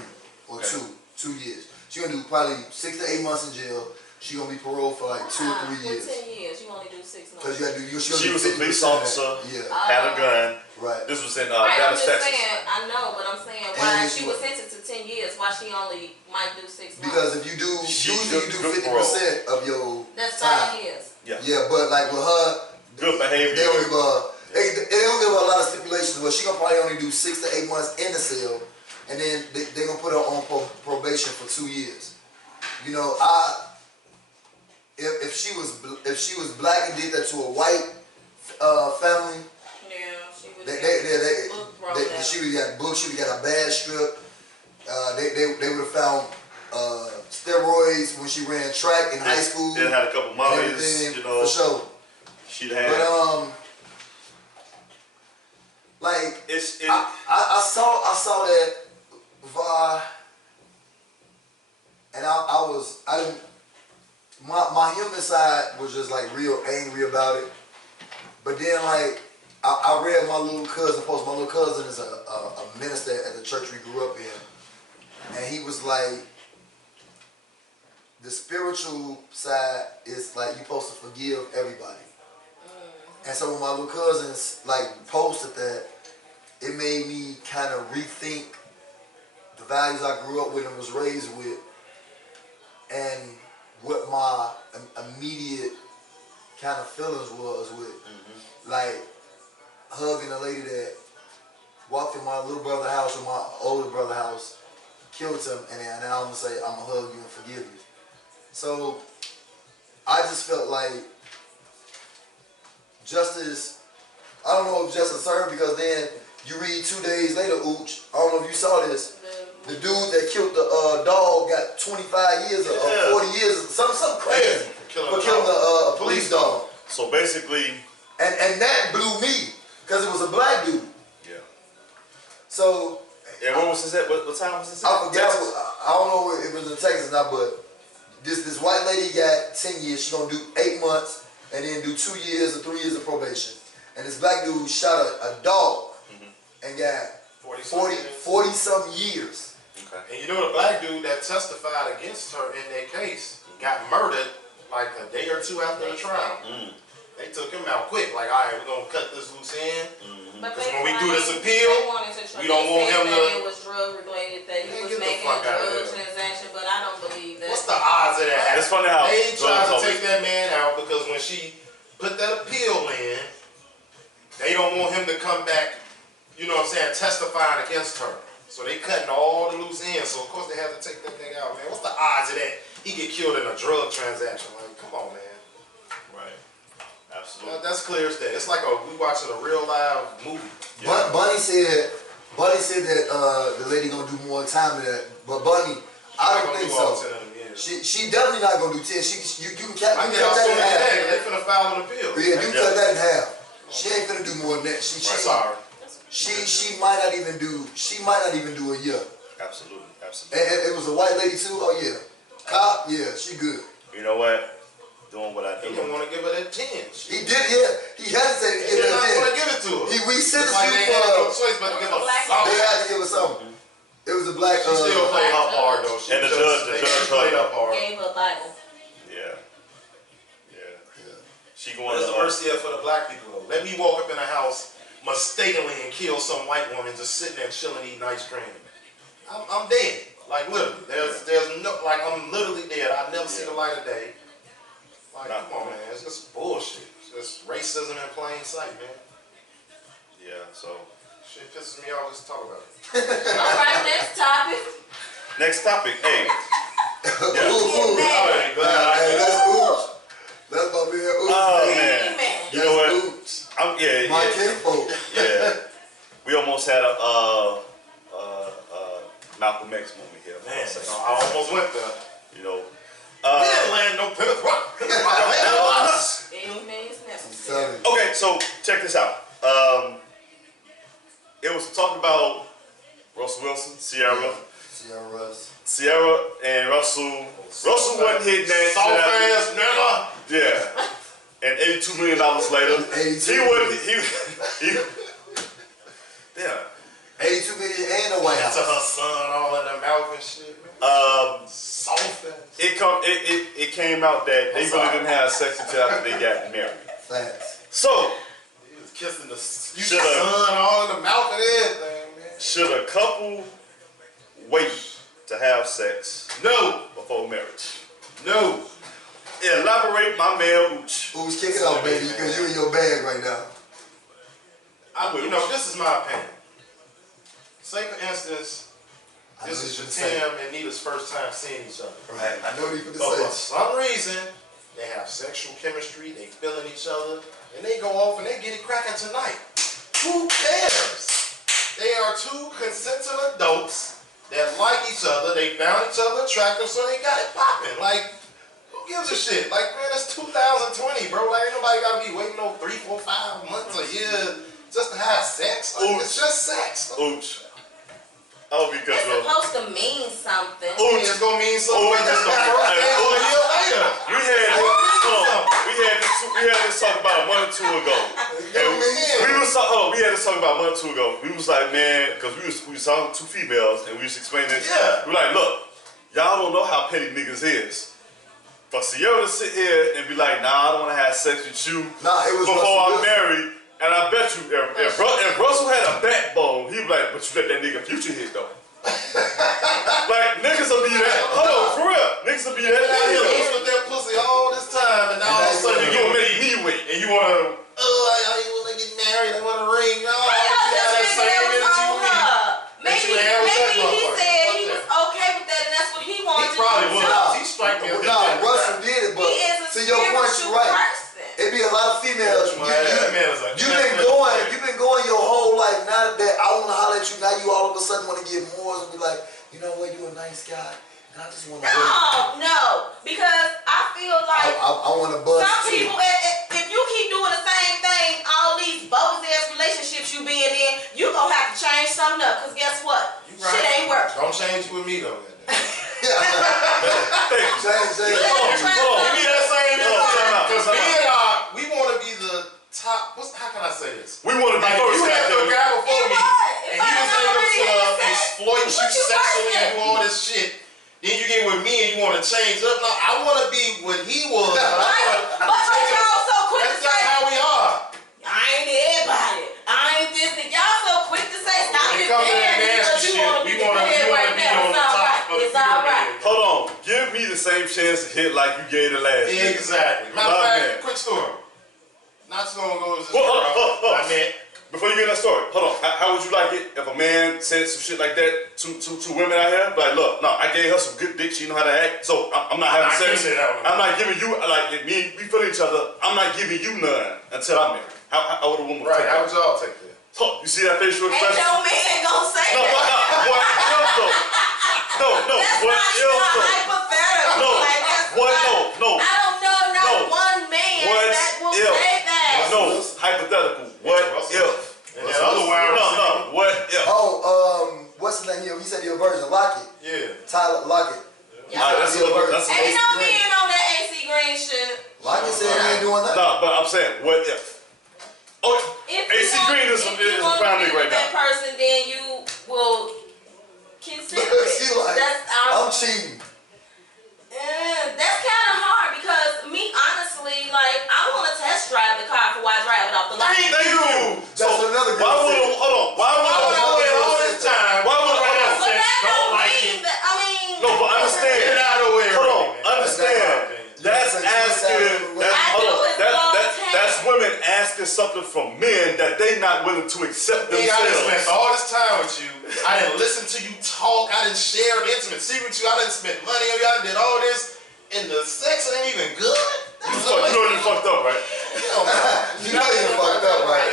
or Okay. 2 years. She gonna do probably 6 to 8 months in jail. She gonna be paroled for like 2 or 3 years. For 10 years, you only do 6 months. Cause you gotta do. She was a police 50% of officer. that. Yeah. Had a gun. Right. This was in Right, I'm Dallas, just Texas. saying, I know, but I'm saying And why it's she what- was sentenced to 10 years, why she only might do 6 months. Because if you do, She usually you do good 50% of your That's time. 5 years. Yeah. Yeah, but like with her, Good behavior. they don't give her. They don't give her a lot of stipulations, but she gonna probably only do 6 to 8 months in the cell, and then they gonna put her on probation for 2 years. You know, if she was black and did that to a white family, Yeah, she would she would have got booked. She would have got a bad strip. They would have found steroids when she ran track in high school. Then had a couple and mommies, everything, you know. for sure. She'd had. But like It's I saw that VAR, and I didn't. My human side was just like real angry about it. But then like I read my little cousin post. My little cousin is a minister at the church we grew up in, and he was like, the spiritual side is like you're supposed to forgive everybody. And so when my little cousins like posted that, it made me kind of rethink the values I grew up with and was raised with, and what my immediate kind of feelings was with, like hugging a lady that walked in my little brother's house or my older brother's house, killed him, and then I'm gonna say I'm gonna hug you and forgive you. So I just felt like justice. I don't know if justice served, because then you read 2 days later, Ooch. I don't know if you saw this. The dude that killed the dog got 25 years or 40 years, something crazy for killing a police dog. so basically. And that blew me, because it was a black dude. Yeah. So And what was this at? What time was this at? I forgot. I don't know if it was in Texas or not, but this white lady got 10 years. She gonna do 8 months and then do 2 years or 3 years of probation. And this black dude shot a dog and got 40 some years. Okay. And you know the black dude that testified against her in that case got murdered like a day or 2 after the trial. They took him out quick, like, all right, we're gonna cut this loose end. But Because they when we do this claimed appeal, they wanted to we don't want him that to- it was drug related, that he Man, was get the making a fuck outta drug here. transaction, but I don't believe that. What's the odds of that? It's funny how They tried to drugs take that man out because when she put that appeal in, they don't want him to come back, you know what I'm saying, testifying against her. So they cutting all the loose ends. So of course they have to take that thing out, man. What's the odds of that? He get killed in a drug transaction. Like, come on, man. Right. Absolutely. That's clear as day. It's like we watching a real live movie. Yeah. Bunny said that the lady gonna do more time than that. But Bunny, I don't think so. She definitely not gonna do 10. You can cut I that get out in soon as half. that, they finna file an appeal. Yeah, you cut that in half. She ain't finna do more than that. Sorry. She might not even do a year. Absolutely. And it was a white lady too. Oh yeah, cop. Yeah, she good. You know what? Doing what I do. He didn't want to give her that 10. He did. Yeah, he hesitated to He give did not her want to 10. give it to her. We sentenced Like you they had no for. choice but to give her Black something. They had to give her something. It was a black. She still played her part though. And the judge played her part. Gave her a Bible. Yeah. She going Where's to the mercy for the black people though? Let me walk up in a house mistakenly and kill some white woman just sitting there chilling eating ice cream. I'm dead. Like literally. There's no, like I'm literally dead. I never see the light of day. Like come on man, it's just bullshit. It's just racism in plain sight, man. Yeah, so. Shit pisses me off. Let's talk about it. Alright, next topic. Next topic. Hey. Yeah. Ooh, Amen. hey, that's oops. That's my man. Oops. Oh man. Amen. You know what? Oops. Yeah. My kinfolk. Yeah. We almost had a Malcolm X moment here. Man, I almost went there. You know. We didn't land no Plymouth Rock. Amen is necessary. Tell me. Okay, so check this out. It was talking about Russell Wilson, Sierra and Russell. Russell wasn't hitting that Soft ass nigga. Yeah. And $82 million later, 82 he wasn't. He yeah. 82 million and a White To House. her son, all in the mouth and shit. Man. Soft ass. It came out that they really didn't have sex until after they got married. Facts. So He was kissing the Shoulda- son all in the mouth and everything, man. should a couple wait to have sex No. before marriage? No. Elaborate, my man Ooch. Who's kicking off, baby? Because you in your bag right now. You know, this is my opinion. Say for instance, I know this is what you're saying. Shatim and Nita's first time seeing each other. Right. I know what you're But for gonna say. some reason, they have sexual chemistry, they feeling each other, and they go off and they get it cracking tonight. Who cares? They are two consenting adults that like each other, they found each other attractive, so they got it popping. Like, who gives a shit? Like, man, it's 2020, bro. Like, ain't nobody gotta be waiting no 3, 4, 5 months, a year just to have sex. Like, it's just sex. Ooch. Oh, because It's supposed to mean something. Ooch. It's gonna mean something whether it's the first day or a year later. we had this talk about a month or two ago. We had this talk about a month or two ago. We was like, man, because we was talking to two females and we was explaining this. Yeah. We like, look, y'all don't know how petty niggas is. For Sierra to sit here and be like, nah, I don't want to have sex with you Nah, it was before Russell I'm Wilson. married. And I bet you, if Russell had a backbone, he'd be like, but you let that nigga Future hit though. Like, niggas will be that. Hold on, for real. Niggas will be that. Now you lived with that pussy all this time, and now all of a sudden You you gonna make me wait. and you wanna, you wanna get married, I want a ring. No, I you know have that this same nigga energy was with me. on her. That you Maybe had with that he motherfucker. said he Fuck was that. okay with that, and that's what he He wanted to probably do was. too. He strike me as Nah, Russell did it, but He is a to your point, spiritual you're right. person. It be a lot of females. That man is a You've been going your whole life. Now that I want to holler at you, now you all of a sudden want to get more and be like, you know what, you a nice guy, and I just want to. No, because I feel like I want to buzz. some too. people, if you keep doing the same thing, all these bogus ass relationships you being in, you gonna have to change something up. Cause guess what? You right. Shit ain't working. Don't change with me though. Change. Give me that same energy. Because me and we want to be the top. How can I say this? We want to be Like, first. you had the guy before me, and he was able to exploit you What you sexually first and do all this shit. Then you get with me and you want to change up. No, I want to be what he was. But y'all so quick to That's just say, how we are. I ain't everybody. I ain't this and y'all so quick to say, stop When it it comes to there that because nasty you shit, wanna we be want to there right be now. on the top of the It's all right. pyramid. Hold on. Give me the same chance to hit like you gave the last nigga. Exactly. Matter of fact, quick story. Not too long ago, it was this girl I met. Before you get that story, hold on. How would you like it if a man said some shit like that to women out here? Like, look, no, I gave her some good dick. She know how to act. So I'm not having sex. I'm not giving you, like, if we feel each other. I'm not giving you none until I'm married. How would a woman Right, take how that? would y'all take that? So, you see that facial Ain't expression? no man gonna say No, that. what if though? No, That's what not if even though? hypothetical. No, that's Ain't no Green. men on that AC Green shit. Like I said, he ain't doing nothing. No, but I'm saying, what if? Oh, If AC you want, Green is if a you want prime to be nigga right with that now. person, then you will consider it. She like, I'm cheating. That's kind of hard because me, honestly, like I want to test drive the car before I drive it off the lot. Thank you. That's what another girl Why would said. hold on? Why would I wait all this time. Why would Right now, But that don't don't like mean it. that. I mean, No, but understand. Get out of the way. Hold on, already, man. understand. That's That's asking. That's women asking something from men that they not willing to accept I done spent themselves. all this time with you. I didn't listen to you talk. I didn't share intimacy with you. I didn't spend money on you. I did all this. And the sex ain't even good. You know you fucked up, right? You know you fucked up, right?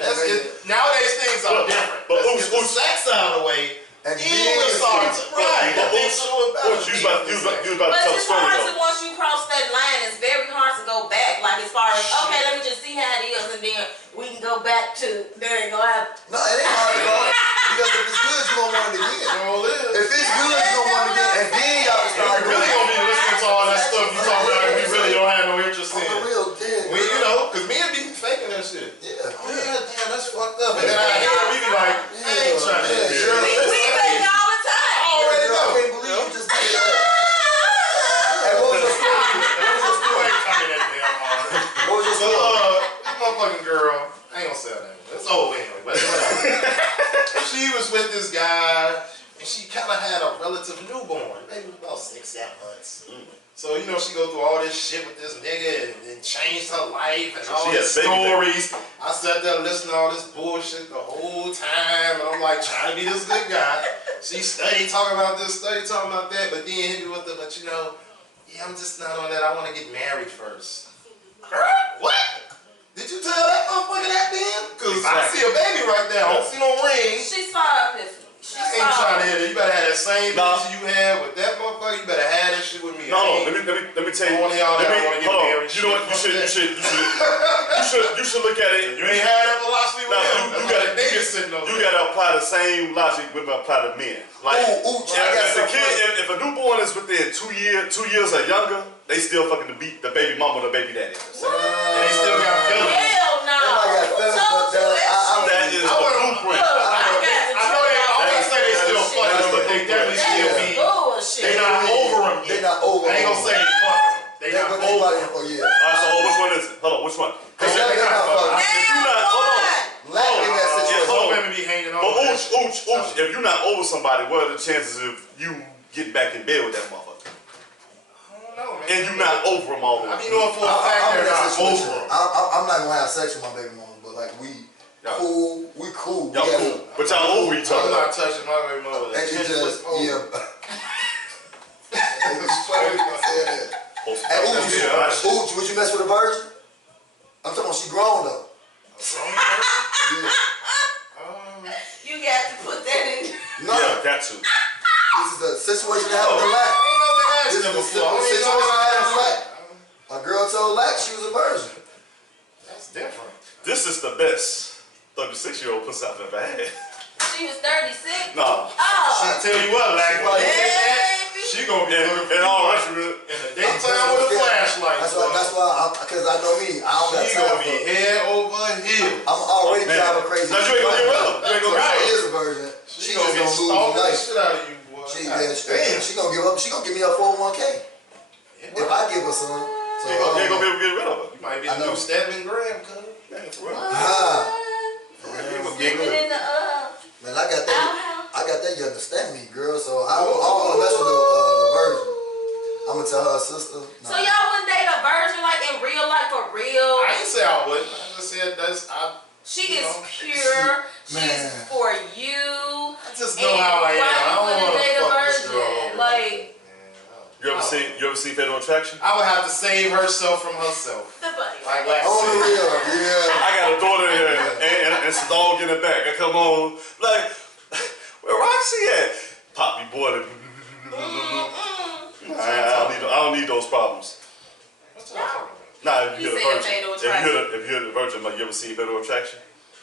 That's it. Nowadays things are different. But Let's get the sex out of the way. And Then then we'll start to right. But Things a little better. you about to but tell a it's story hard to though. once you cross that line. It's very hard to go back. Like as far as okay, let me just see how it is, and then we can go back to there and go out. No, it ain't hard to go. Because if it's good, you gonna want it again. Sure is. If it's good, you gonna want it again. And then y'all can start We doing really it. gonna be listening to all that stuff you talking about and we really don't have no interest On in. the real dead. We, you know, because men be faking that shit. Yeah. Oh yeah, damn, that's fucked up. And then I hear we be like, I ain't trying to Yeah, hear sure. it. We fake all the time. I already Girl, I know. can't believe you just did that. Hey, what was your story? You ain't coming that damn hard. What was your So, story? this motherfucking girl, I ain't gonna say her name. It's old anyway, but whatever. She was with this guy, and she kind of had a relative newborn, maybe about 6-7 months. So, you know, she go through all this shit with this nigga and changed her life and all She had these a baby stories. I sat there listening to all this bullshit the whole time, and I'm like trying to be this good guy. She studied talking about this, studied talking about that, but then hit me with the, but you know, yeah, I'm just not on that. I want to get married first. Girl, what? Did you tell that motherfucker that then? Because I see a baby right there. I don't see no ring. She saw epiphany. She I ain't saw. trying to hear that. You better have that same Nah. vision you had with that motherfucker. You better have that shit with me. No, let me tell you. I want y'all that Let me- wanna get hold on. married. You know what? You should look at it. You ain't had that philosophy with Now, him. you That's gotta- like niggas sitting over You there. gotta apply the same logic we apply to men. Like, Ooh, I got if the something kid, if a newborn is within 2 years or younger, they still fucking to beat the baby mama or the baby daddy. And they still got feelings. Hell no. Everybody got Who feelings, told but you that That shit? is I the wanna- blueprint. I know they always say they still fucking, but they definitely That still is be. bullshit. They not over them They yet. not over. I ain't gonna say they fucking them. They They not but over they them. oh yeah. Alright, so which one is it? Hold on, which one? They not fucking. If you not, hold on. Lack in that situation. Some women be hanging on. But to that ooch, shit. ooch, if you're not over somebody, what are the chances of you getting back in bed with that motherfucker? I don't know, man. And you not over them all the I way. be knowing for a fact I'm in they're that not situation. over them. I'm not gonna have sex with my baby mama, but like we Yeah. cool. We cool. Y'all We gotta- cool. But y'all over each I'm other. not touching my baby mother. And you just yeah. Post- Hey, Ooch, Yeah. Ooch, would you mess with a virgin? I'm talking about she grown though. Yeah. You got to put that in. No, Yeah, got to. this is the situation that happened to Lack. This is the situation that happened to Lack. A girl told Lack she was a virgin. That's different. This is the best 36-year-old pussy I've ever had. She was 36. No. Oh, I tell you what, like, baby. she gonna be looking for And you all like, right, in the daytime with a flashlight. That's why, because I know me. I don't got She time gonna for be it. head over heels. I'm already Man. driving crazy. Now you ain't gonna get rid of her. You ain't gonna She get rid of her. is a virgin. She She gonna just get gonna lose stalking the life. shit out of you, boy. She gonna give up. She gonna give me a 401k if I give her some. So You ain't gonna be able to get rid of her. You might be I the know. new Stedman Graham, cuz. Man, for real. Keep it in the Man, I got that. outhouse. I got that. You understand me, girl? So I don't want to mess with the virgin. I'm gonna tell her sister. No. So y'all wouldn't date a virgin like in real life for real? I ain't say I wouldn't. I just said She is know, pure. She's Man. for you. I just know how I am. I Why don't you want wouldn't date to a fuck this girl. virgin? Like You ever seen Fatal Attraction? I would have to save herself from herself. the buddy. Like last On the season. real, yeah. I got a daughter here, and it's a dog in the back. I come on, like, where Roxy at? Poppy boy. I don't need those problems. What's that talking about? Nah, if You you're a said virgin. Fatal If Attraction. you're the virgin, like, you ever seen Fatal Attraction?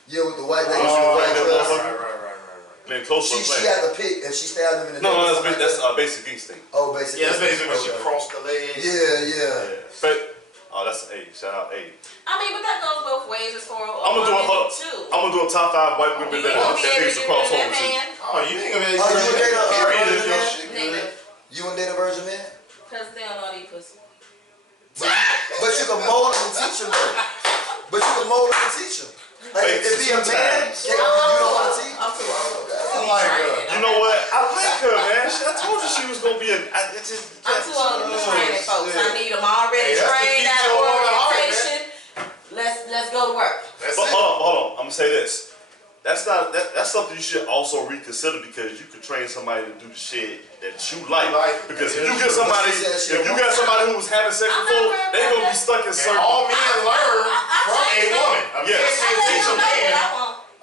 Yeah, with the white lady, Oh, with the white right, dress. Right. Man, close She up had to pick, and she stabbed him in the neck. No, or something that's like that. Basic Instinct. Oh, basically. Yeah, that's basically when she crossed But, oh, that's an A. Shout out A. I mean, but that goes both ways as far as I'm gonna do a top 5 white women You that gonna be able needs to to get cross rid over of that to. man? Oh, you ain't gonna be Oh, able you to date a period virgin if your man? shit good. Nigga. You and date a virgin man? Cause they don't know these pussy. But you can mold him and teach him though. But you can mold him and teach him. Like, if he a man, Sometimes. you don't want to teach. I'm too old. I like her. You know what? I like her, man. I told you she was gonna be a. I'm too old to be training folks. shit. I need them already Hey, that's the trained key out to of a woman's heart, orientation. Let's go to work. That's But it. hold on. I'm gonna say this. That's something you should also reconsider because you could train somebody to do the shit that you like. Because if you get somebody, who was having sex before, they gonna be stuck in And certain. all men learn from a woman. A man Yes. can't teach a man.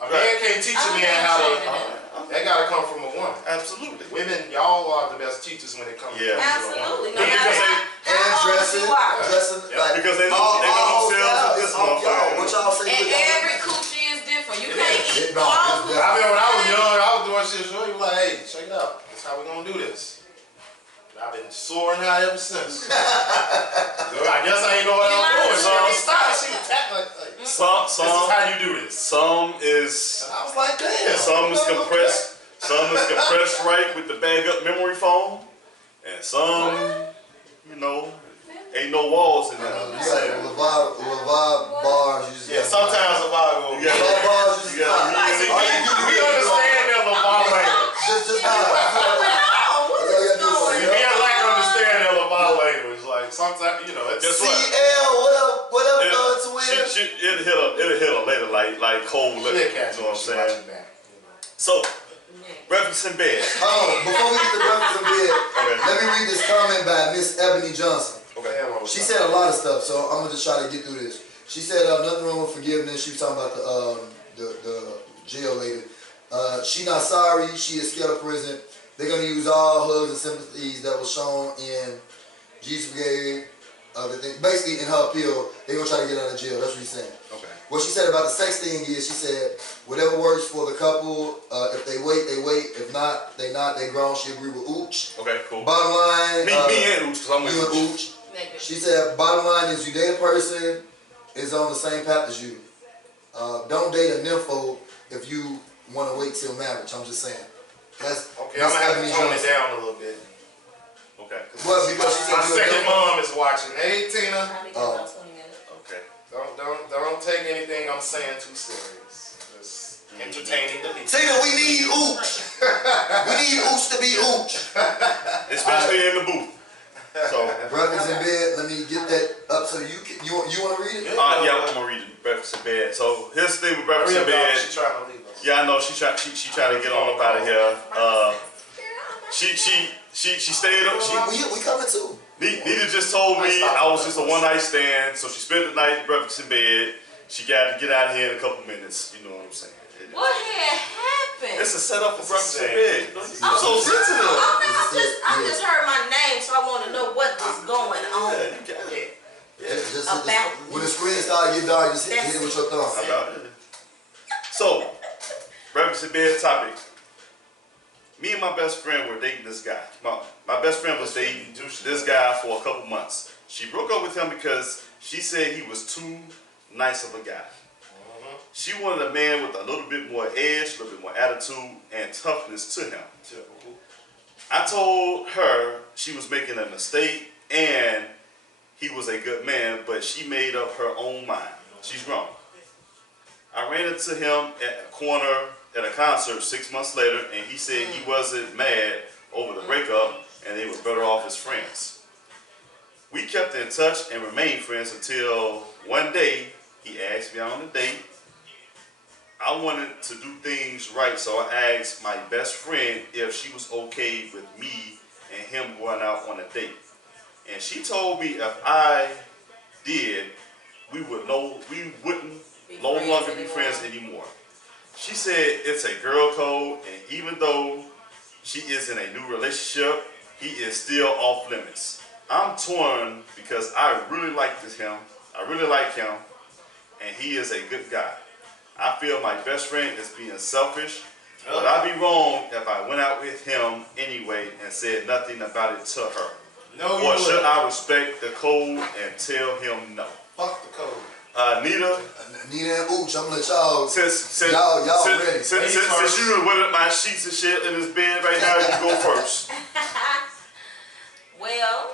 A man can't teach a man how to. to. That gotta come from a woman. Absolutely. Women, y'all are the best teachers when it comes Yeah. to Absolutely. No Yeah, matter because And how old dressing, you are. like Because they know all themselves styles with this is on y'all. motherfucker. What y'all say? And with y'all? every coochie is different. You It can't is. eat No, all it's coochie. I mean, when I was young, I was doing shit. So you was like, hey, check it out. That's how we gonna do this. And I've been soaring high ever since. So I guess I ain't know what I was doing. So I was stopping. She was tapping like, this is how you do this. Some is. And I was like, damn. Some is you know, compressed. Some is compressed right with the bag up memory foam, and some, ain't no walls in there. You got Lavar bars. You just Yeah, sometimes if I go, You got- Lavar bars. You you just got- pop. you All you do we is understand that LeVar language. just pop. What Yeah, is yeah, going Me yeah. and Lang understand that LeVar language. Like sometimes, it's Guess what? CL, whatever to win. It'll hit her later, like cold liquor. You Shit catch know what I'm she saying? watching back. So, breakfast in bed. Before we get to breakfast in bed, Okay. let me read this comment by Miss Ebony Johnson. Okay. She said a lot of stuff, so I'm gonna just try to get through this. She said nothing wrong with forgiveness. She was talking about the jail lady. She not sorry. She is scared of prison. They're gonna use all hugs and sympathies that was shown in Jesus Brigade. Basically, in her appeal, they're gonna try to get her out of jail. That's what she's saying. Okay. What she said about the sex thing is, she said, whatever works for the couple. If they wait, they wait. If not, they not. They grown. She agree with Ooch. Okay, cool. Bottom line, Me and Ooch, because I'm with you and Ooch. Ooch. She said, bottom line is, you date a person is on the same path as you. Don't date a nympho if you want to wait till marriage. I'm just saying. That's Okay, I'm gonna have to tone it down a little bit. Okay. Well, because she said My you a second nympho. mom is watching. Hey, Tina. Probably take about 20 minutes. Okay. Don't take anything I'm saying too serious. Just entertaining the people. Tina, we need Ooch. We need Ooch to be Ooch. Especially in the booth. So, Breakfast in bed. Let me get that up so you can. You want to read it? yeah, I'm gonna read it. Breakfast in bed. So here's the thing with breakfast in Hurry up, dog. bed. She trying to leave us. Yeah, I know she trying to get on up out of here. She stayed up. We coming too. Nita just told me I was just a one night stand, so she spent the night breakfast in bed. She got to get out of here in a couple minutes. You know what I'm saying? What had happened? It's a setup for breakfast in Same. bed. You're so sensitive. I just heard my name, so I want to know what is going on. Yeah, you got it. Just About when the screen start getting dark, just hit it with your thumb. How about it? So, breakfast in bed topic. Me and my best friend were dating this guy. My best friend was dating this guy for a couple months. She broke up with him because she said he was too nice of a guy. She wanted a man with a little bit more edge, a little bit more attitude, and toughness to him. I told her she was making a mistake and he was a good man, but she made up her own mind. She's wrong. I ran into him at a corner at a concert 6 months later, and he said he wasn't mad over the breakup and they were better off as friends. We kept in touch and remained friends until one day he asked me out on a date. I wanted to do things right, so I asked my best friend if she was okay with me and him going out on a date. And she told me if I did, we wouldn't no longer be friends anymore. She said it's a girl code, and even though she is in a new relationship, he is still off limits. I'm torn because I really like him, and he is a good guy. I feel my best friend is being selfish, but I'd be wrong if I went out with him anyway and said nothing about it to her. No, you Or should wouldn't. I respect the code and tell him no? Fuck the code. Nita, Nita and Ooch, I'm gonna let y'all. since Y'all ready. since you done wetted my sheets and shit in this bed right now, you go first. Well,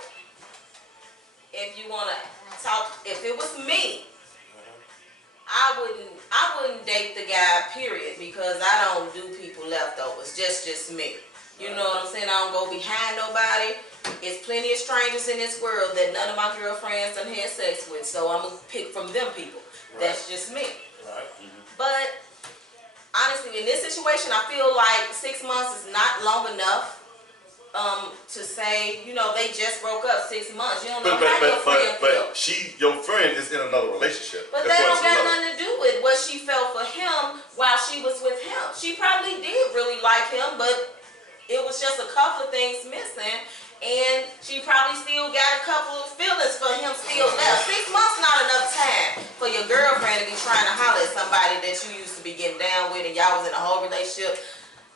if you wanna talk, if it was me, I wouldn't date the guy, period, because I don't do people leftovers. Just me. You know what I'm saying? I don't go behind nobody. It's plenty of strangers in this world that none of my girlfriends done had sex with, so I'm gonna pick from them people. That's just me. Right. But honestly, in this situation, I feel like 6 months is not long enough to say, you know, they just broke up 6 months. You don't know how your friend feels. Your friend is in another relationship. But That's that what don't it's got about. nothing to do with what she felt for him while she was with him. She probably did really like him, but it was just a couple of things missing. And she probably still got a couple of feelings for him still left. 6 months not enough time for your girlfriend to be trying to holler at somebody that you used to be getting down with and y'all was in a whole relationship.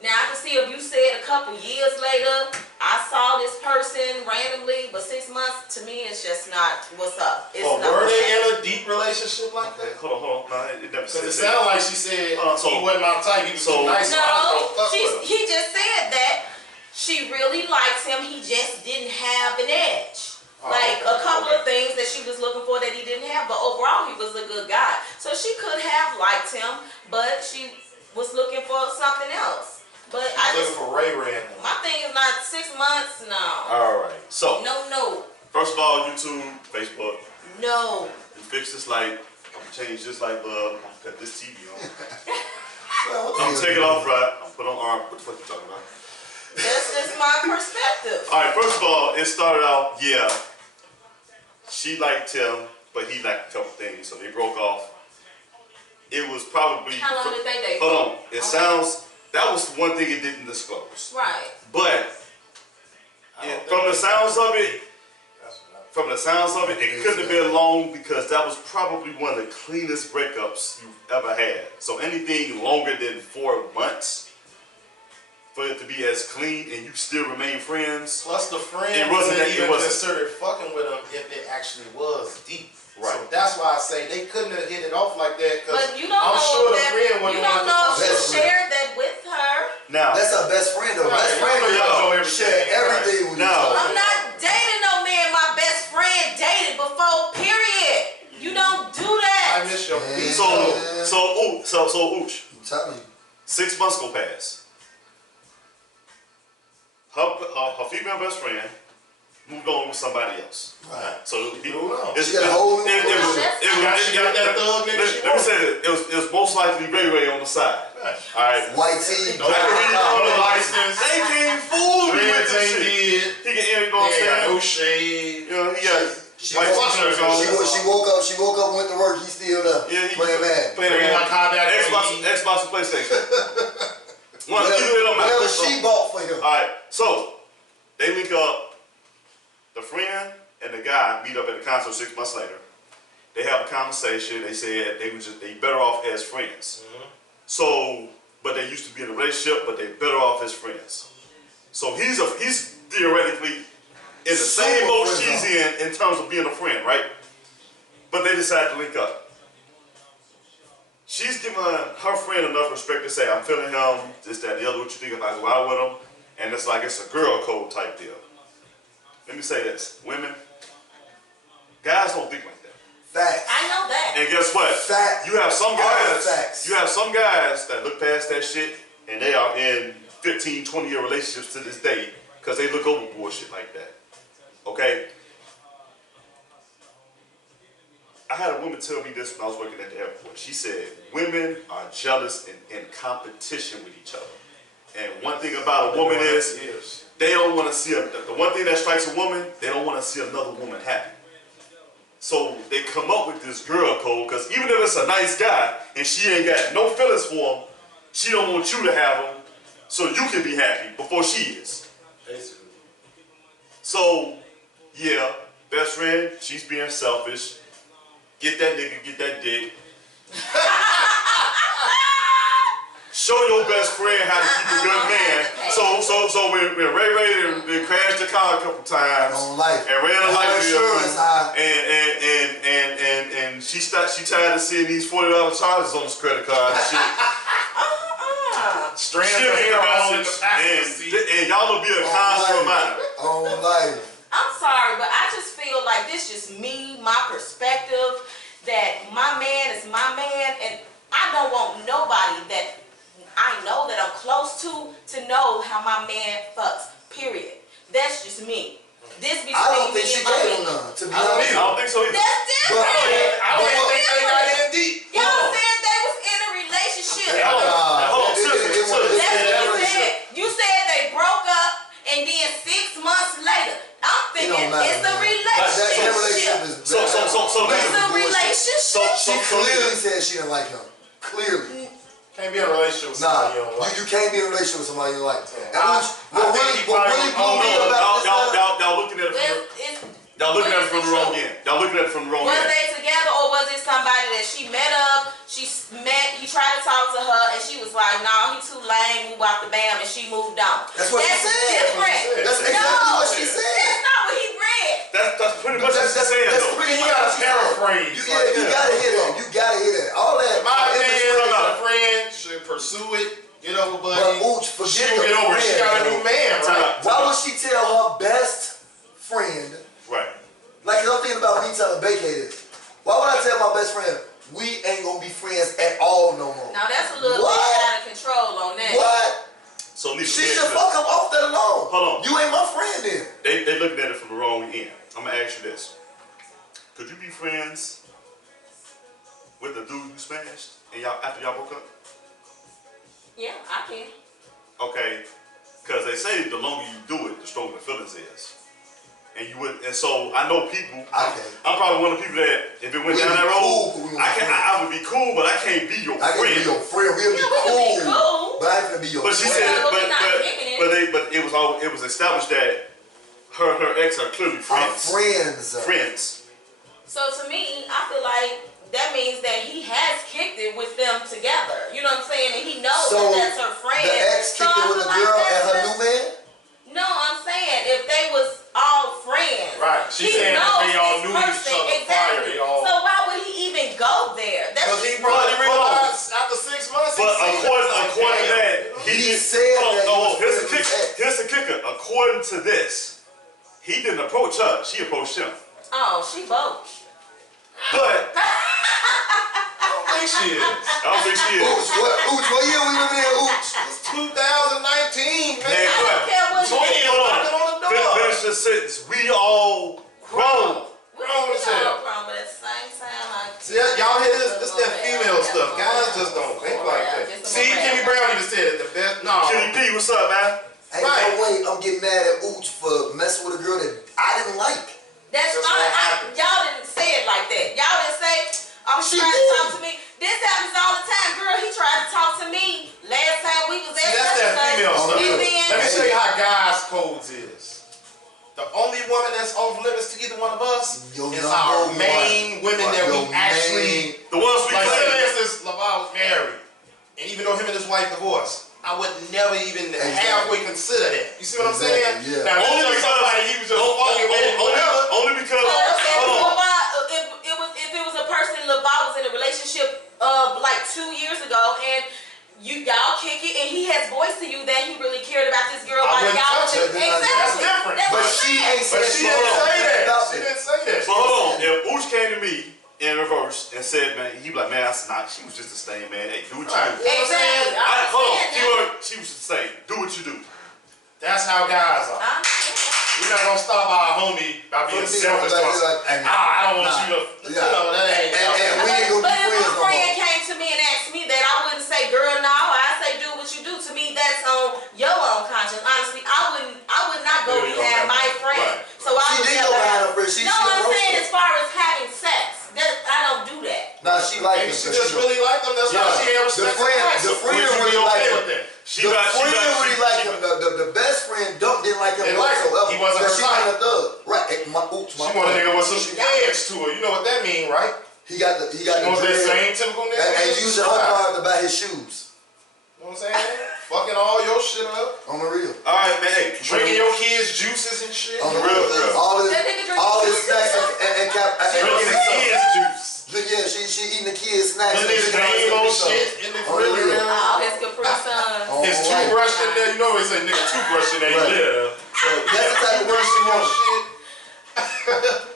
Now I can see if you said a couple years later, I saw this person randomly, but 6 months to me it's just not what's up. It's Well, not were what's they up. in a deep relationship like that? Hold on. No, it never said Because it that. sounded like she said So- he wasn't my type. He was so- too nice. so I No, don't fuck with him. he just said that she really likes him. He just didn't have an edge. Oh, Like okay, a couple okay. of things that she was looking for that he didn't have, but overall he was a good guy. So she could have liked him, but she was looking for something else. But I Looking just, for Ray Ray. my thing is not 6 months. No, All right. So no, first of all, YouTube, Facebook, no. you fix this light. I'm gonna change this light bulb. I'm gonna cut this TV on. Well, what the I'm hell gonna take you it off doing? right. I'm gonna put on arm. What the fuck you talking about? That's just my perspective. All right. First of all, it started out. Yeah, she liked him, but he liked a couple things, so they broke off. It was probably. How long did they date? Hold on. It Okay. sounds. That was one thing it didn't disclose. Right. But I don't from think the sounds of it, That's what I- from the sounds of it, it couldn't have been long because that was probably one of the cleanest breakups you've ever had. So anything longer than 4 months, for it to be as clean and you still remain friends, Plus the friend It wasn't that- it even wasn't- considered fucking with him if it actually was deep. Right. So that's why I say they couldn't have hit it off like that. Cause But you don't I'm know sure the that. friend wouldn't You don't know want if Best she friend. shared that with her. now, That's her best friend though. Right, Best friend y'all know everything, share everything with each No. other. I'm not dating no man my best friend dated before, period. You don't do that. I miss your Man. beat. so Ooch, I'm telling you. 6 months go past. Her female best friend moved on with somebody else. Right. So Moved on. it's, She got a whole new it was, She got that thug nigga she let me wanted. say this, it was most likely Ray Ray on the side. Right. All right. White tee, No black reading on the collar. license. They can't fool me with Dreads this ain't shit. did. He can, you know what I'm They ain't got saying? no shade. You know, he got She white woke- t-shirts on. She woke up, went to work. He still there Yeah, he playing Madden. playing Bring my car back. Xbox and PlayStation. One, Whatever, either it don't matter. whatever she bought for him. All right, so they link up. The friend and the guy meet up at the concert 6 months later. They have a conversation. They said they better off as friends. So, but they used to be in a relationship, but they better off as friends. So he's theoretically in the same Super boat friends, she's in terms of being a friend, right? But they decide to link up. She's given her friend enough respect to say, I'm feeling him, this, that, the other, what you think if I go out with him? And it's like it's a girl code type deal. Let me say this, women, guys don't think like that. Facts. I know that. And guess what? Fact. You have some All guys, facts. you have some guys that look past that shit and they are in 15, 20-year relationships to this day because they look over bullshit like that. Okay? I had a woman tell me this when I was working at the airport. She said, women are jealous and in competition with each other. And one thing about a woman is, they don't want to see, the one thing that strikes a woman, they don't want to see another woman happy. So they come up with this girl code, because even if it's a nice guy, and she ain't got no feelings for him, she don't want you to have him, so you can be happy before she is. Basically. So, yeah, best friend, she's being selfish. Get that nigga, get that dick. Show your best friend how to keep a good man So when Ray crashed the car a couple times On life. and ran a And life her insurance high. and she tired of seeing these $40 charges on his credit card and shit. Strands Shit of me hair a all in the message, passenger seat. and y'all will be a constant reminder. On life. I'm sorry, but I just feel like this just me, my perspective, that my man is my man, and I don't want nobody that I know that I'm close to know how my man fucks, period. That's just me. This between I don't think me she and my gave him man. none, to be I honest. don't think so either. That's different. I don't even think they got in deep. Y'all said they was in a relationship. Hold on, It sis. wasn't That's that what you relationship. said. You said they broke up, and then 6 months later, I'm thinking matter, it's a man. That relationship. relationship is So It's a bullshit. relationship. She clearly said she didn't like him. Clearly. Can't be in a relationship with Nah, somebody you don't like. you can't be in a relationship with somebody you like. And I what think he really probably blew me don't about this letter, Y'all looking at it from What the is from the the wrong truth? end. Y'all looking at it from the wrong Was end. they together, or was it somebody that she met up, he tried to talk to her, and she was like, no, he too lame, move out the bam, and she moved on. That's what she said. Different. That's exactly No, what she said. That's not what he read. That's pretty much what she's saying though. pretty You much gotta what she said. paraphrase. You gotta hear that. You gotta hear that. All that. My in man between. is a friend, should pursue it, get over But buddy. Ooch, She forget will the get over it. She friend, got a bro. new man, Time right? out. Why would she tell her best friend? Right. Like, 'cause I'm thinking about me telling Bakay this. Why would I tell my best friend we ain't gonna be friends at all no more? Now that's a little What? bit out of control on that. What? So Lisa, She should fuck him off that alone. Hold on. You ain't my friend then. they looking at it from the wrong end. I'm gonna ask you this: could you be friends with the dude you smashed and y'all after y'all broke up? Yeah, I can. Okay, because they say the longer you do it, the stronger the feelings is. And you would, and so I know people. Okay. I'm probably one of the people that if it went We down be that cool, road, but we I won't be I would be cool, but I can't be your I can friend. be your friend. We'll be Yeah, we can be cool. But I ain't gonna be your But she friend. said, Yeah, but we not kicking it. but it was established that her ex are clearly Our friends. friends. Friends. So to me, I feel like that means that he has kicked it with them together. You know what I'm saying? And he knows So that that's her friend. the ex So kicked I it with feel a like girl that's and her just- new man? No, I'm saying if they was all friends. Right. She's he saying knows they all this knew each person. other prior. Exactly. They all- So why would he even go there? That's Because he just probably Hold on. realized after 6 months. But he seen according it. to that, He said hold on, that he was here's the friends with kicker. his ex. Here's the kicker. According to this, he didn't approach her. She approached him. oh, she both. But I don't think she is. I don't think she is. Ooch, what year we living in, Ooch? It's 2019, man. Man, I don't care what hold you on, knocking on the door. Finish the sentence. We all grown. Wrong as hell. Wrong, but at the same time, I See, y'all hear this? This that female stuff. Guys just don't think like that. See, Kimmy Brown even said it. The best. No. Kitty P, what's up, man? Ain't no way I'm getting mad at Ooch for messing with a girl that I didn't like. That's That's fine. what happened. Y'all didn't say it like that. Y'all didn't say, oh, She he tried to did. talk to me. This happens all the time. Girl, he tried to talk to me last time we was at See, that's that female stuff. And Let then, me show you how guys' codes is. The only woman that's off limits to either one of us Your is number our one. main women that we Your actually. The ones we Like, say for claim. instance, LaVar was married, and even though him and his wife divorced, I would never even halfway consider that. You see what I'm saying? Exactly, yeah. Now, Only only because- somebody he was just fucking with, whatever. Only because. Hold on. if it was a person LeVar was in a relationship like 2 years ago and y'all kick it and he has voiced to you that he really cared about this girl I while wouldn't y'all touch it. exactly. That's different. That's But what I'm she saying. ain't But said she shit didn't say that. about She it. didn't say that. So hold on. If Ooch came to me in reverse and said, man, he be like, man, that's not. She was just a stain, man. Hey, do what you Right. do. Exactly. Hold on. I She was the same. Do what you do. That's how guys are. We're not gonna stop our homie by being selfish. I don't want you to. You know, that ain't. And we ain't gonna But be if friends a no friend more. came to me and asked me that, I wouldn't say, girl, no. I say, do what you do. To me, that's on your own conscience. Honestly, I would not go There you go. behind my friend. Right. So I She would did never go behind have- her friend. She No, I'm approached saying her. as far as having sex, I don't do that. Nah, she liked Maybe him. she 'cause just really liked them. That's why Yeah. she had respect The for friend- Christ. the friend Would you be really liked okay him. with that? the friend really liked him. The best friend didn't like him Didn't like him. whatsoever. He wasn't her Because she type. wasn't a thug. Right. Ooch, She want a nigga with some edge to her. You know what that mean, right? He got the She wants that dread same typical nigga. and with using some her swag. card to buy his shoes. You know what I'm saying? Fucking all your shit up. On the real. All right, man. Hey, Drinking your kids' juices and shit. On the Real, real. real. All That nigga drink this juice. snacks and cap. Drinking the kids' juice. Yeah, she eating the kids' snacks. Putting his name on shit in the On the real. refrigerator. Oh, his Capri Sun. Oh, His right. toothbrush in there. You know it's a nigga toothbrush in there. Right. Yeah. So that's the type of dude she wanted. Shit.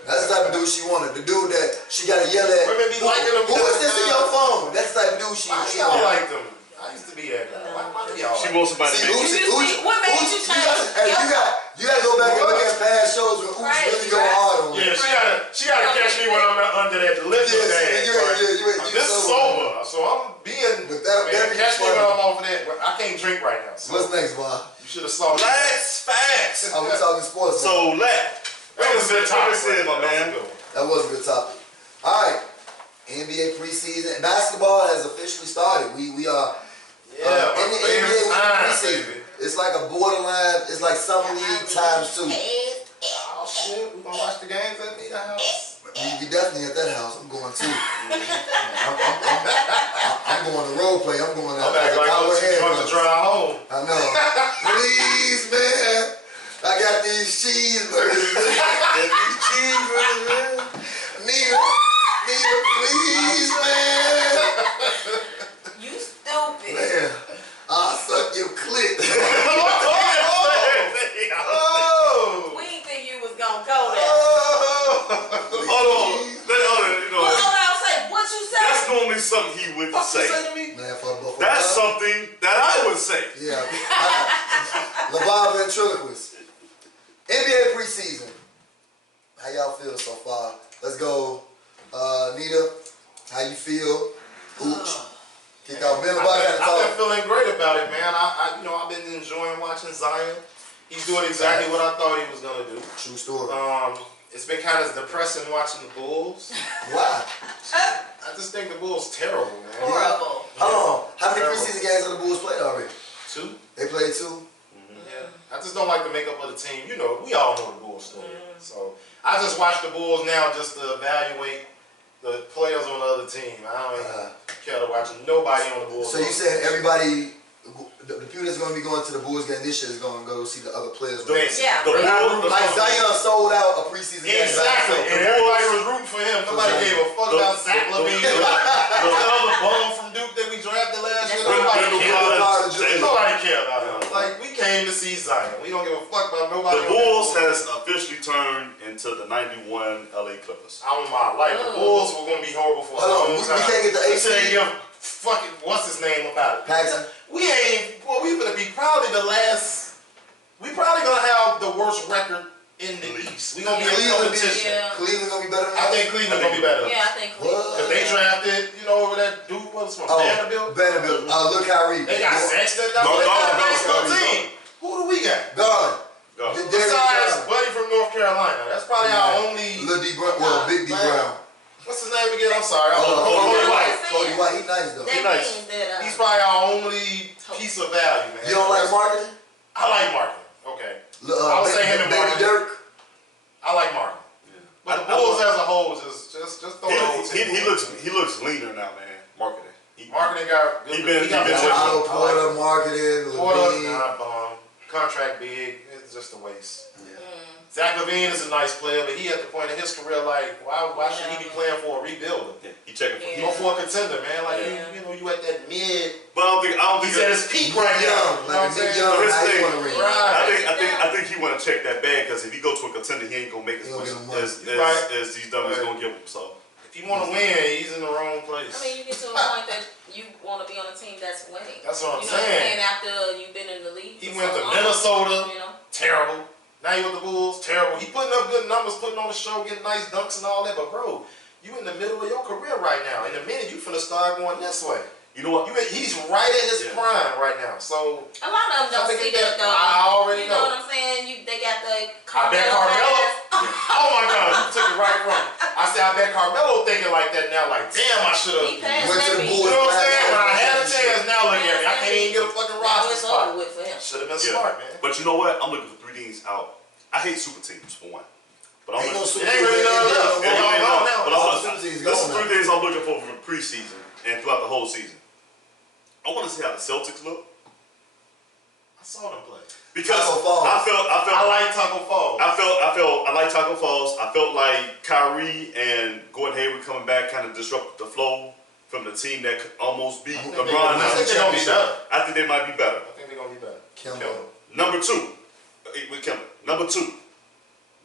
That's the type of dude she wanted. The dude that she gotta yell at. Women be liking him. Who is this in your phone? That's the type of dude she Why she y'all wanted. like them? I used to be that guy. Why do y'all She like wants somebody See, to make What made you change? you gotta go back and look at past shows when Oops Right, really go right. hard on Yeah, me. she gotta catch me when I'm under that liquor Yeah, bag. you right? ain't This is sober, so I'm being. But that be catch me funny. when I'm off of that. I can't drink right now. So What's next, Bob? you should have saw. Let's facts. Oh, we talking sports now. So let. That was a good topic, Like I said, my man. That was a good topic. All right, NBA preseason basketball has officially started. We are Yeah, in the NBA preseason. It's like a borderline. It's like summer league times 2. Oh shit, we gonna watch the games at the house. We definitely at that house. I'm going too. I'm going to role play. I'm going to I'm acting like I'm trying to drive home. I know. Please, man. I got these cheeseburgers. These cheeseburgers, man. Nina, please, man. You stupid. Man, I'll suck your clit. Oh! We didn't think you was gonna go there. Hold on. You know, Well, hold on, say what you say. that's normally something he would Fuck you say. say to me? Man, for Buffalo. That's something that I would say. Yeah. LeVar ventriloquist. NBA preseason. How y'all feel so far? Let's go. Nita, how you feel? Ooch. Kick out Ben Watt. I've been feeling great about it, man. I've been enjoying watching Zion. He's doing exactly what I thought he was gonna do. True story. It's been kind of depressing watching the Bulls. Why? I just think the Bulls terrible, man. Horrible. Hold on. How many preseason games have the Bulls played already? 2. They played 2. Yeah. I just don't like the makeup of the team. You know, we all know the Bulls story. So I just watch the Bulls now just to evaluate the players on the other team. I don't even care to watch nobody on the Bulls. So you said everybody, the people that's going to be going to the Bulls game this year is going to go see the other players. Yeah. The Bulls, Like Zion sold out a preseason game. Exactly. And everybody was rooting for him. Nobody gave a fuck about Zach LaVine. The other bum from Duke that we drafted last year. Nobody cared about him. Like, we came to see Zion. We don't give a fuck about nobody. The Bulls has officially turned into the '91 LA Clippers. On my life, the Bulls were going to be horrible for a Hold on, long we time. can't get the Until they AC. give fucking, what's his name about it? Paxson. We gonna be probably the last. We probably gonna have the worst record in the East. We gonna be in Cleveland, competition. Yeah. Cleveland going to be better than I that? think Cleveland gonna be better. Yeah, I think we. What? Cause they drafted, over that dude, what's from Vanderbilt. Vanderbilt. Look Kyrie. They got Sexton. They Go, got a go, nice go, little go. team. Who do we got? Gone. Go. Besides Buddy from North Carolina. That's probably our only. Lil D Brown. Well, Big D Brown. What's his name again? I'm sorry. Cody Cody White. Cody White. He nice though. That nice. means that He's probably our only piece of value, man. You don't like marketing? I like Martin. Okay. I would say him and Baby Martin. Dirk. I like Martin. But the Bulls as a whole, just throw the whole team. He looks leaner now, man. Marketing. Marketing got good. He been got touching. Otto Porter, marketing, Porter, Levine. nah, bum. Contract big. It's just a waste. Yeah. Zach LaVine is a nice player, but he at the point in his career, like, why should he be playing for a rebuilder? Yeah, he checking for. Yeah. Go for a contender, man. Like Yeah. you at that mid. But I don't think. He's at his peak right now. Young, You know what I'm like Nick saying? Young. But his Now he thing- want to ring. Right. I think he want to check that bag because if he go to a contender, he ain't gonna make as He gonna much get him money. as these dummies Right. gonna give him. So If you want to win, he's in the wrong place. I mean, you get to a point that you want to be on a team that's winning. That's what I'm You know what I'm saying. saying? After you've been in the league. He for went so to long, Minnesota. You know. Terrible. Now he with the Bulls, terrible. He putting up good numbers, putting on the show, getting nice dunks and all that. But bro, you in the middle of your career right now. In a minute, you finna start going this way. you know what? He's right at his Yeah. prime right now. So A lot of them don't I think see that- that though. I already You know know. what I'm saying? They got the I bet Carmelo. pass. Oh my God, you took it right from me. I said I bet Carmelo thinking like that now. Like damn, I should He have. passed Went to that the beat. You Bulls. know what I'm saying? When I had a chance, now look at me. I can't even get a fucking Now roster it's spot. over with for him. Should have been Yeah. smart, man. But you know what? I'm looking for 3 teams out. I hate super teams for one. But I'm Ain't no looking. super It ain't really teams. none left. Ain't They no all more. gone now. But All I'm, the super teams this is gone 3 now. things I'm looking for preseason and throughout the whole season. I want to see how the Celtics look. saw them play. Because Taco Falls. I like Taco Falls. I like Taco Falls. I felt like Kyrie and Gordon Hayward coming back kind of disrupted the flow from the team that could almost beat I think LeBron. I think they're gonna be better. I think they might be better. I think they're gonna be better. Kimbo. Number two, with Kemba. Number two,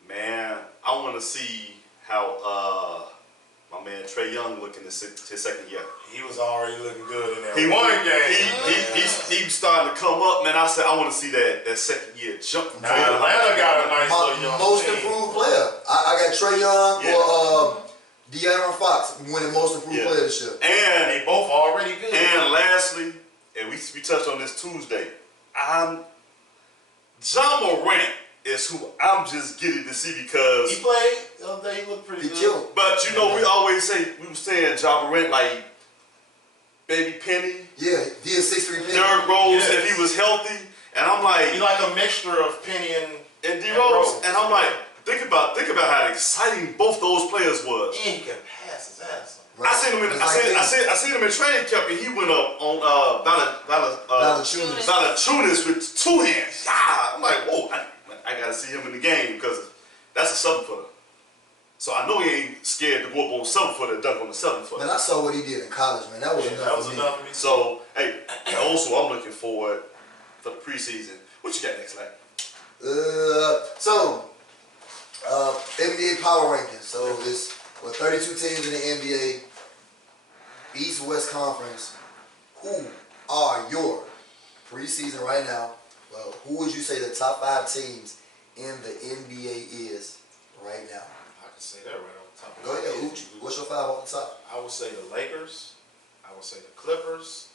man, I want to see how my man Trae Young looking his second year. He was already looking good in that He one won. game. He's starting to come up, man. I said I want to see that second year jump. Now Atlanta got a nice little My young most team. improved player. I got Trae Young Yeah. or De'Aaron Fox winning most improved Yeah. player this year. And They both already good. And lastly, and we touched on this Tuesday, John Morant is who I'm just getting to see because. He played the other day. He looked pretty He good. killed. But you know, we always say we were saying John Morant like Baby Penny, Yeah, he is 6'3" Penny. Derrick Rose Yes. if he was healthy, and I'm He like, like a mixture of Penny and D Rose, Rose. and I'm like, think about how exciting both those players was. and he can pass his ass off. Right. I seen him in It's like Penny. I seen him in training camp, and he went up on Valanciunas. Valanciunas with two hands. Ah, I'm like, whoa, I gotta see him in the game because that's a 7-footer. So I know he ain't scared to go up on 7-footer and dunk on the 7-footer. Man, I saw what he did in college, man. That was enough That was for me. enough for me. So, hey, and also I'm looking forward for the preseason. What you got next, like? NBA power rankings. So it's 32 teams in the NBA, East West Conference. Who are your preseason right now? Well, who would you say the top 5 teams in the NBA is right now? I can say that right off the top of Go my ahead, head. Uchi. What's your 5 off the top? I would say the Lakers. I would say the Clippers.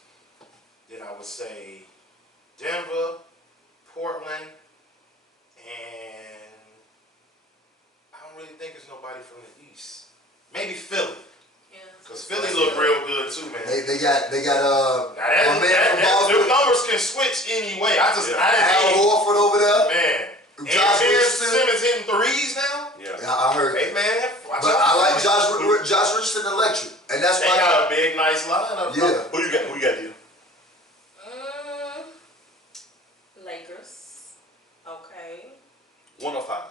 Then I would say Denver, Portland, and I don't really think there's nobody from the East. Maybe Philly, Yeah. because Philly look real good too, man. They got Now my man from Boston, them numbers can switch anyway. I Yeah. didn't Al know. Horford over there. Man, Josh and Ben Richardson. Simmons hitting threes now. Yeah. Yeah, I heard Hey that. man, watch But out. I like Josh Richardson electric, and that's They why. got a big, nice lineup. Yeah. Who you got? Who you got, here? Lakers. Okay. 1 or 5?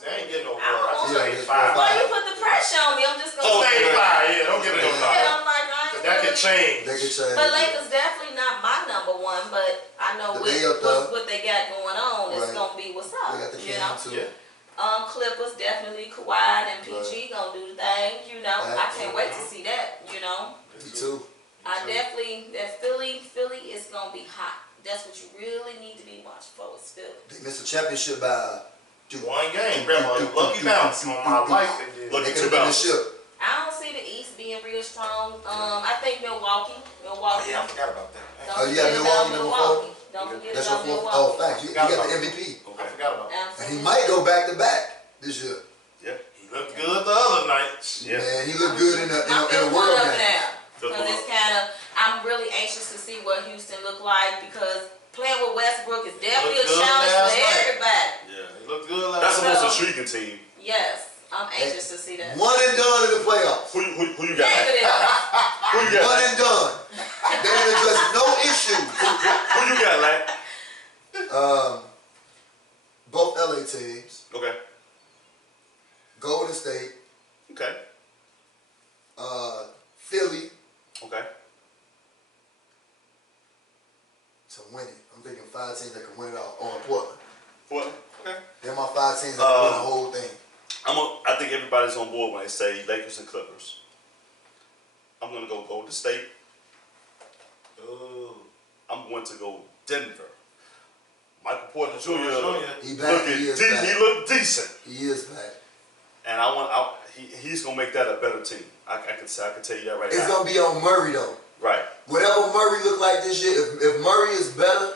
They ain't getting no I don't more. I want say to- 5. Why you put the pressure on me? I'm just gonna Oh, say say it. 5. Yeah, don't give it no Yeah, 5. I'm like, I ain't That could really- change. They could change. But Lakers definitely not my number one, but I know But they up there. what they got going on is Right. gonna be what's up. They got the You know? can too. Yeah. Clippers definitely Kawhi and PG gonna do the thing. You know, I can't wait to see that. You know, Me too. I definitely that Philly is gonna be hot. That's what you really need to be watching for. Is Philly. They missed the championship by One game, grandma. Lucky bounce on my life. They did. Lucky They two could have been the bounces. ship. I don't see the East being real strong. I think Milwaukee. Oh, yeah, I forgot about that. Don't Oh, you got forget Milwaukee about number Milwaukee. Don't forget That's your about fourth. Milwaukee. Oh, facts. You got the MVP, I forgot about that. and Absolutely. he might go back to back this year. Yeah. He looked good the other night. Yeah. Man, he looked good in I'm the feeling world up game. now. Feel Because good. it's kind of, I'm really anxious to see what Houston look like because playing with Westbrook is definitely a Looked good challenge last for night. everybody. Yeah. He looked good last That's the night. most intriguing team. Yes, I'm anxious to see that. One and done in the playoffs. Who you got? Negative. Who you got? One and done. They didn't address no issue. Who you got, like? Both LA teams, Okay. Golden State, Okay. Philly Okay. to win it. I'm thinking 5 teams that can win it all on Portland. What? Okay. They're my 5 teams that can win the whole thing. I think everybody's on board when they say Lakers and Clippers. I'm gonna go Golden State. Ooh. I'm going to go Denver. Michael Porter Jr. He back. He is back. He looked decent, He is back. and he's gonna make that a better team. I can tell you that right It's now. gonna be on Murray though. Right. Whatever Murray looked like this year, if Murray is better,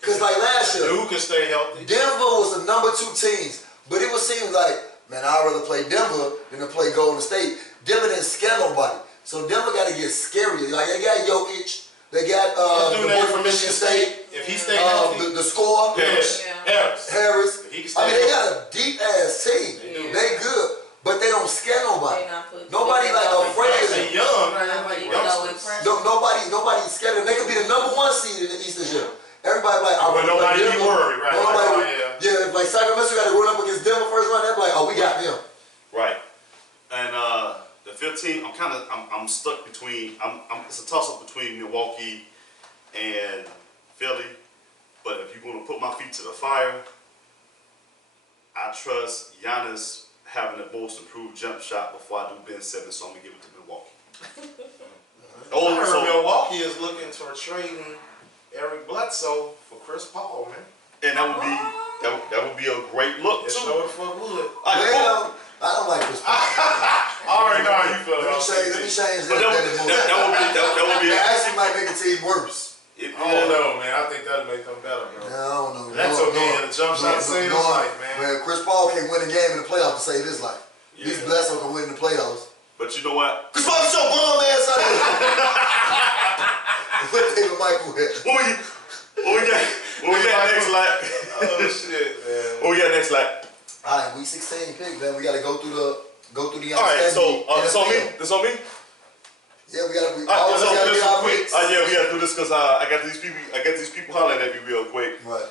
because like last year, Dude can stay healthy. Denver was the number 2 teams, but it was seems like, man, I'd rather play Denver than to play Golden State. Denver didn't scare nobody, so Denver got to get scarier. Like they got Jokic, they got the boy from Michigan State, If he stay healthy, the score, Harris. Yeah. Harris. If he can I mean, stay they healthy. got a deep ass team. They do. They good, but they don't scare nobody. They not putting- Nobody like afraid of They them. young, man. Not Like putting no youngsters. impression. Nobody's scared of them. They could be the number 1 seed in the East team. I'm stuck between. It's a toss up between Milwaukee and Philly. But if you're gonna put my feet to the fire, I trust Giannis having the most improved jump shot before I do Ben Simmons, so I'm gonna give it to Milwaukee. I heard Milwaukee is looking for trading Eric Bledsoe for Chris Paul, man. And that would be a great look It too. sure the fuck would. Well, I don't like Chris Paul. I already know how you feel Let about me change But that would be. It actually might make the team worse. I don't know, man. I think that'll make them better, bro. I don't know. That's okay. The jump shot saved his life, man. Well, Chris Paul can't win a game in the playoffs to save his life. Yeah. He's Bledsoe can win in the playoffs. But you know what? Chris Paul, your bum ass out here. What David Michael here? What we got next, like? Oh shit, man. What we got next, like? All right, week 16 pick, man. We got to go through the All right, so this on me. NFL. This on me. Yeah, we got to. All right, Always got to get our picks. yeah, we gotta do this because I got these people hollering at me real quick. Right.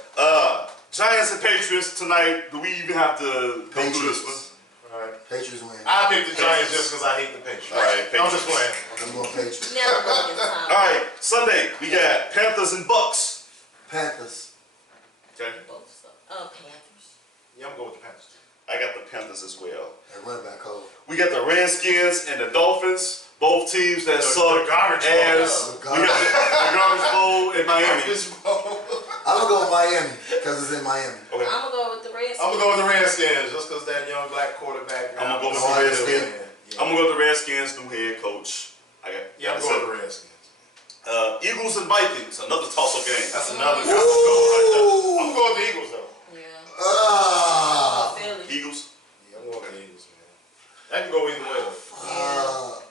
Giants and Patriots tonight. Do we even have to go through this one? All right. Patriots win. I picked the Giants just because I hate the Patriots. All right, I'm just Patriots. playing. I'm going Patriots. Never look in time. All right, Sunday we got Panthers and Bucks. Panthers. Okay, Both stuff. Panthers. Yeah, I'm going with the Panthers. I got the Panthers as well. That running back cold. We got the Redskins and the Dolphins. Both teams that The suck garbage bowl. ass. The We got the garbage bowl in Miami. I'm going to go with Miami because it's in Miami. Okay. I'm gonna go with the Redskins. I'm gonna go with the Redskins just because that young black quarterback. I'm gonna go with the Ohio Redskins. State. I'm gonna go with the Redskins, new head coach. I got. Yeah, I'm going with the Redskins. Eagles and Vikings, another toss-up game. That's another. Ooh. I'm going with the Eagles though. Yeah. Ah. Philly. Eagles. Yeah, I'm going with the Eagles, man. That can go either way though.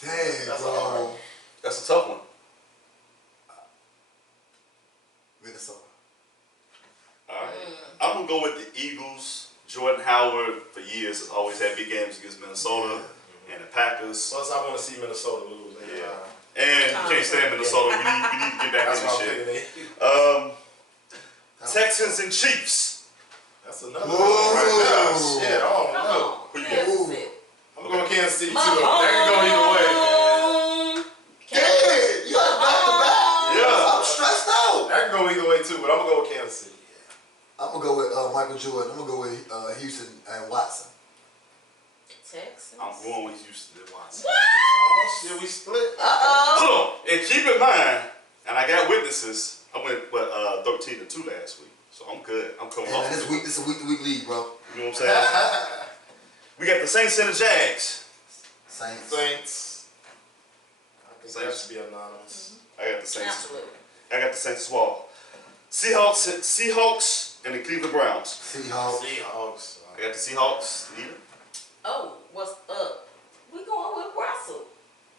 Damn, That's bro. all right. That's a tough one. Minnesota. All right. I'm gonna go with the Eagles. Jordan Howard for years has always had big games against Minnesota and the Packers. Plus, I want to see Minnesota lose. Yeah. And you can't stand Minnesota. We need to get back That's in why this I'm shit. picking it. Texans and Chiefs. That's another Ooh. one right there. Shit, I don't Come know. on. Ooh. Kansas City. I'm going to Kansas City too. Mahomes. That can go either way, man. Damn, you got back to back. Yeah. I'm stressed out. That can go either way too, but I'm going to go with Kansas City. I'm gonna go with Michael Jordan. I'm gonna go with Houston and Watson. Texans. I'm going with Houston and Watson. Oh, shit, we split. Hold on. And keep in mind, and I got witnesses. I went 13-2 last week, so I'm good. I'm coming And off. this week, this is a week-to-week league, bro. You know what I'm saying? We got the Saints and the Jags. Saints. Saints. I think that Saints. should be anonymous. I got the Saints. Absolutely. I got the Saints as well. Seahawks and the Cleveland Browns. Seahawks. Seahawks. I got the Seahawks. Neither. Oh, what's up? We going with Russell.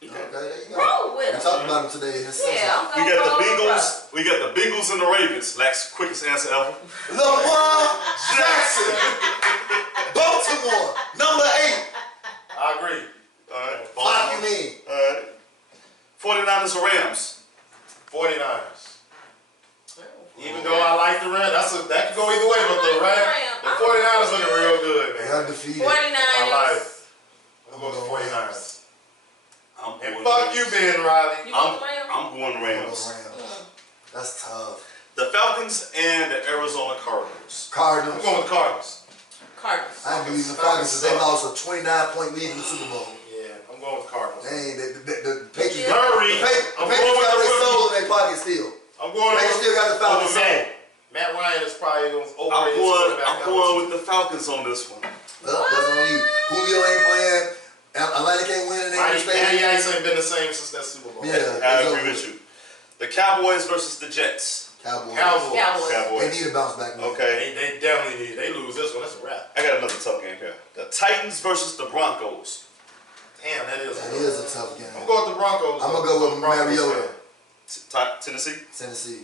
Okay, there you go. Roll with We him. talked about him today in his Yeah, I'm We going got the roll with Bengals. Russell. We got the Bengals and the Ravens. Last quickest answer ever. Lamar Jackson. Baltimore, number 8. I agree. All right. Fuck you mean? All right. 49ers or Rams. 49ers. Even though I like the Rams, that can go either way, but the 49ers looking real good, They man. undefeated. 49ers. I like it. I'm going with the 49ers. I'm And going fuck you, Ben Riley. You want the Rams? I'm going I'm Rams. going Rams. That's tough. The Falcons and the Arizona Cardinals. I'm Cardinals. going with the Cardinals. Cardinals. I believe the Falcons because they lost a 29-point lead in the Super Bowl. Yeah, I'm going with the Cardinals. Dang, the Patriots. Yeah. Murray. The I'm Patriots going with got the their soul rookie. in their pocket still. I'm going They with still got the Falcons. Matt Ryan is probably going to I'm overrated. going with the Falcons on this one. Well, that's on you. Julio ain't playing. Atlanta can't win in their Matty stadium. Ice ain't been the same since that Super Bowl. Yeah. I it's agree over. with you. The Cowboys versus the Jets. Cowboys. Cowboys. Cowboys. They Cowboys. need a bounce back. Man. Okay. They definitely need. They lose this one. That's a wrap. I got another tough game here. The Titans versus the Broncos. Damn, that is. That is a tough game. I'm going with the Broncos. I'm gonna go with Mariota. Tennessee. Tennessee.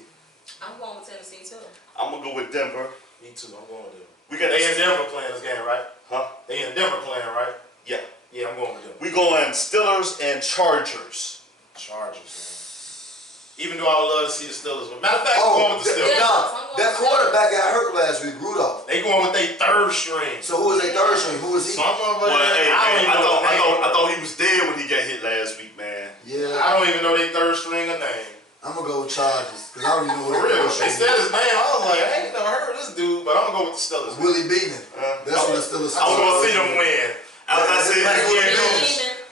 I'm going with Tennessee too. I'm gonna go with Denver. Me too. I'm going with them. We got They in Denver playing this game, right? Huh? They in Denver playing, right? Yeah. Yeah, I'm going with them. We going Steelers and Chargers. Chargers, Even though I would love to see the Steelers win. Matter of fact, I'm going with the Steelers. Nah, that quarterback got hurt last week, Rudolph. They going with their third string. So who was their third string? Who was he? Some of them, I thought he was dead when he got hit last week, man. Yeah. I don't even know their third string or name. I'm gonna go with Chargers because I don't even know For who real. their They third said string his name. I was like, I ain't never heard of this dude, but I'm going to go with the Steelers. is. Willie Beeman. That's what the Steelers. I was going to see them win. After I seen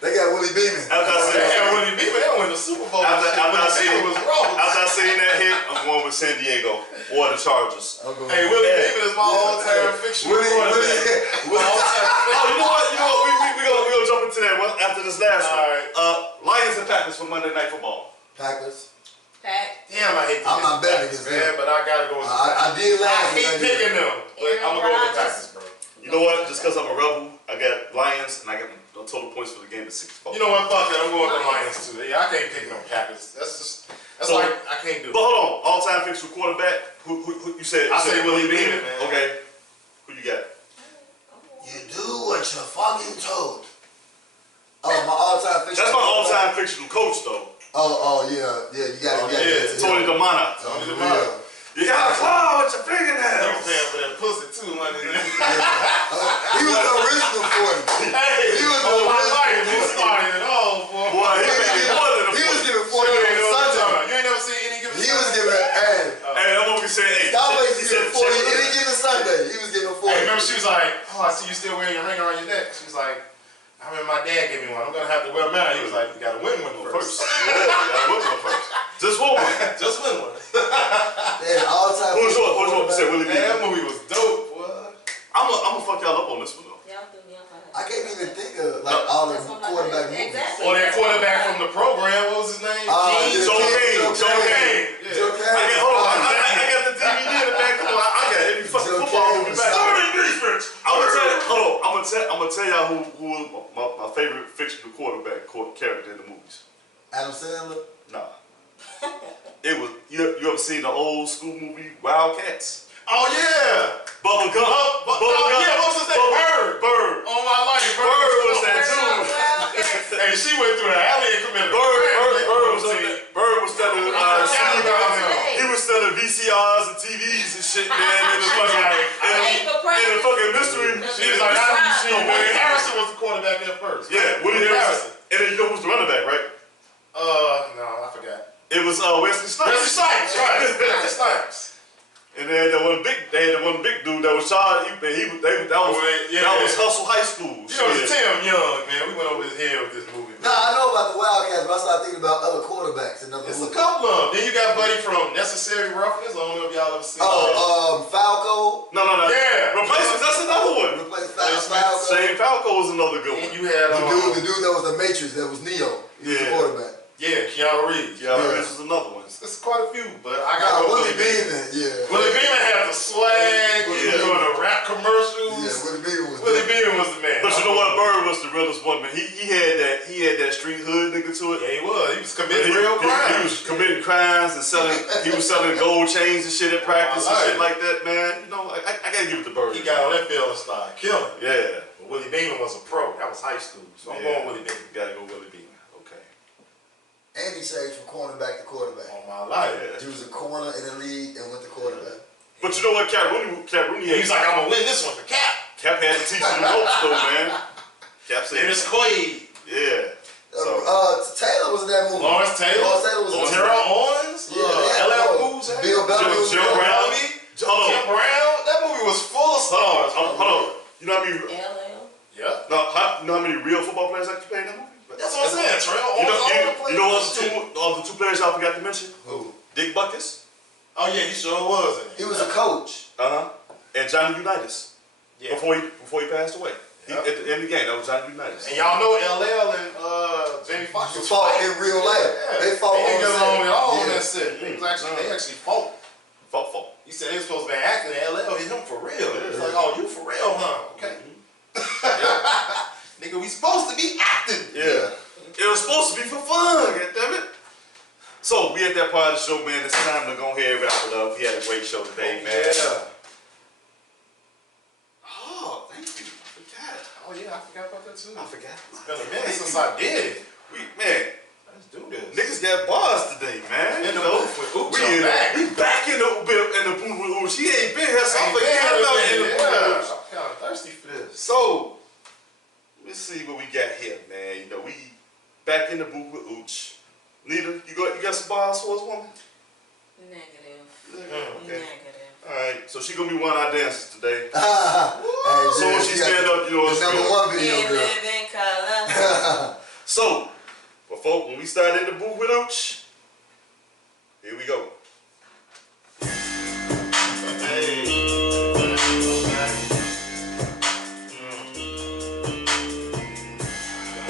They got Willie Beeman. After I They seen had Willie Beeman. They won the Super Bowl. After I seen was wrong. After I seen that hit, I'm going with San Diego or the Chargers. Hey, Willie Beeman is my all-time fictional quarterback. My all-time Oh, you know what? We gonna jump into that one after this last one. All Lions and Packers for Monday Night Football. Packers. Pack. Damn, I hate I'm not betting Packers, against man, them. but I gotta go with the I did I last hate week. picking them, but I'm gonna go with the Packers, bro. You know what? Just because I'm a rebel, I got Lions and I got the total points for the game at 64. You know what? Fuck it. I'm going with the Lions too. Yeah, I can't pick no Packers. That's So- like I can't do But it. hold on, all-time fixture quarterback. Who you said? I you say said Willie Beeman, man. Okay. Who you got? You do what you're fucking told. Oh, my all-time fixture. That's my all-time fictional coach, though. Oh, yeah. You gotta get it. Tony DeMana. Tony Yeah. DeMar. You got to claw with your You fingernails. paying for that pussy too, money. He was the original 40. Hey, He was oh the my original. life, you started it all, boy. Boy, he made more than a He was point. giving 40 You ain't on know what I'm talking Sunday. about. You ain't never seen any given He was giving, hey, Hey, I'm over here saying, hey, Stop he making said, giving 40 any given Sunday. He was giving 40. Hey, remember she was like, oh, I see you still wearing your ring around your neck. She was like, I remember my dad gave me one. I'm gonna have to wear mine. He was like, you gotta win one first. first. Yeah, you gotta win one first. Just one. Just win one. Man, all-time Who's fixture yours? You said Willie Man, that Beeman. movie was dope, boy. I'm gonna fuck y'all up on this one though. Y'all threw me off. I can't even think of like all the That's what I'm quarterback like, movies. exactly. Or that quarterback from the program, what was his name? Yeah, Joe Kane. Joe Kane. Yeah. Joe Kane. I got the DVD in the back. Come on, I got every fucking Joe football Kane movie was back. solid. I'm gonna tell you. Hold on. I'm gonna tell y'all who was my favorite fictional quarterback character in the movies. Adam Sandler. Nah. It was you ever seen the old school movie Wildcats? Oh yeah. Bubba Gump. Yeah, what was his name? Bird. Bird. Oh my life. Bird was that Well, dude. Hey, she went through the alley and committed a Bird crime. was selling he was selling VCRs and TVs and shit, man. In the fucking mystery. She was like, how did you see Woody Harrison was the quarterback at first. Yeah, Woody Harrelson. And then you know who's the running back, right? No, I forgot. It was Wesley Snipes. Wesley Snipes, right. Wesley Snipes. And then they had that one big dude that was charged. That was Hustle High School. You know, it's Tim Young, man. We went over his head with this movie. Nah, I know about the Wildcats, but I started thinking about other quarterbacks in other It's a movies. couple of them. Then you got Buddy from Necessary Roughness. I don't know if y'all ever seen Falco. No. Yeah. Replacements, that's another one. Replaced Falco. Shane Falco was another good And one. you had, The dude that was the Matrix, that was Neo. He was the Yeah. quarterback. yeah, Keanu Reeves. Yeah, this was another one. It's quite a few, but I got Willie Beeman, yeah. Willie Beeman had the swag. He was doing the rap commercials. Yeah, Willie Beeman was Willie Beeman was the man. But you know what? Bird was the realest one, man. He had that street hood nigga to it. Yeah, he was. He was committing He real crimes. was committing crimes and he was selling gold chains and shit at practice and shit like that, man. You know, I gotta give it to Bird. He got on that field and started killing. Yeah. But Willie Beeman was a pro. That was high school. So I'm going Willie Beeman. Gotta go Willie Beeman. Okay. And he changed from cornerback to quarterback. On my life. He was a corner in the league and went to quarterback. But you know what, Cap Rooney He's like, I'm going to win this one for Cap. Cap had to teach him the ropes though, man. Cap said, Dennis Quaid. yeah. Taylor was in that movie. Lawrence Taylor. Lawrence Taylor was in Terrell Owens. Yeah, LL Cool J. Bill Bellamy. Jim Brown. Jim Brown. That movie was full of stars. Hold on. You know how many? LL. Yeah. You know how many real football players actually played in that movie? That's what I'm saying. Terrell Owens. You know the two players I forgot to mention? Who? Dick Buckus. Oh yeah, he sure was in it. He was a coach. And Johnny Unitas. Yeah. Before he passed away. Yep. At the end of the game, that was Johnny Unitas. And y'all know LL and Jamie Foxx They fought in real life. Yeah. They fought They on didn't get along set. at all on Yeah. that set. They actually fought. Fought. He said they were supposed to be acting, and LL hit him for real. It was like, oh, you for real, huh? Okay. Nigga, we supposed to be acting. Yeah. It was supposed to be for fun, goddammit. So, we at that part of the show, man. It's time to go ahead and wrap it up. We had a great show today, man. Yeah. Oh, thank you. I forgot. Oh yeah, I forgot about that too. I forgot. It's been a minute since I did it. Man, Let's do this. niggas got bars today, man. In the You know, booth with Ooch, we I'm back. back in the booth with Ooch. He ain't been here, so I'm I ain't been forgetting here about in in a the minute, booth yeah. with Ooch. I'm kind of thirsty for this. So, let's see what we got here, man. You know, we back in the booth with Ooch. Nita, you got some bars for us, woman? Negative. Okay. Negative. Alright, so she gonna be one of our dancers today. Hey, So when she stand up, you know the it's number good. one video You girl. live in color. So, before when we start in the booth with Ooch, here we go. Hey.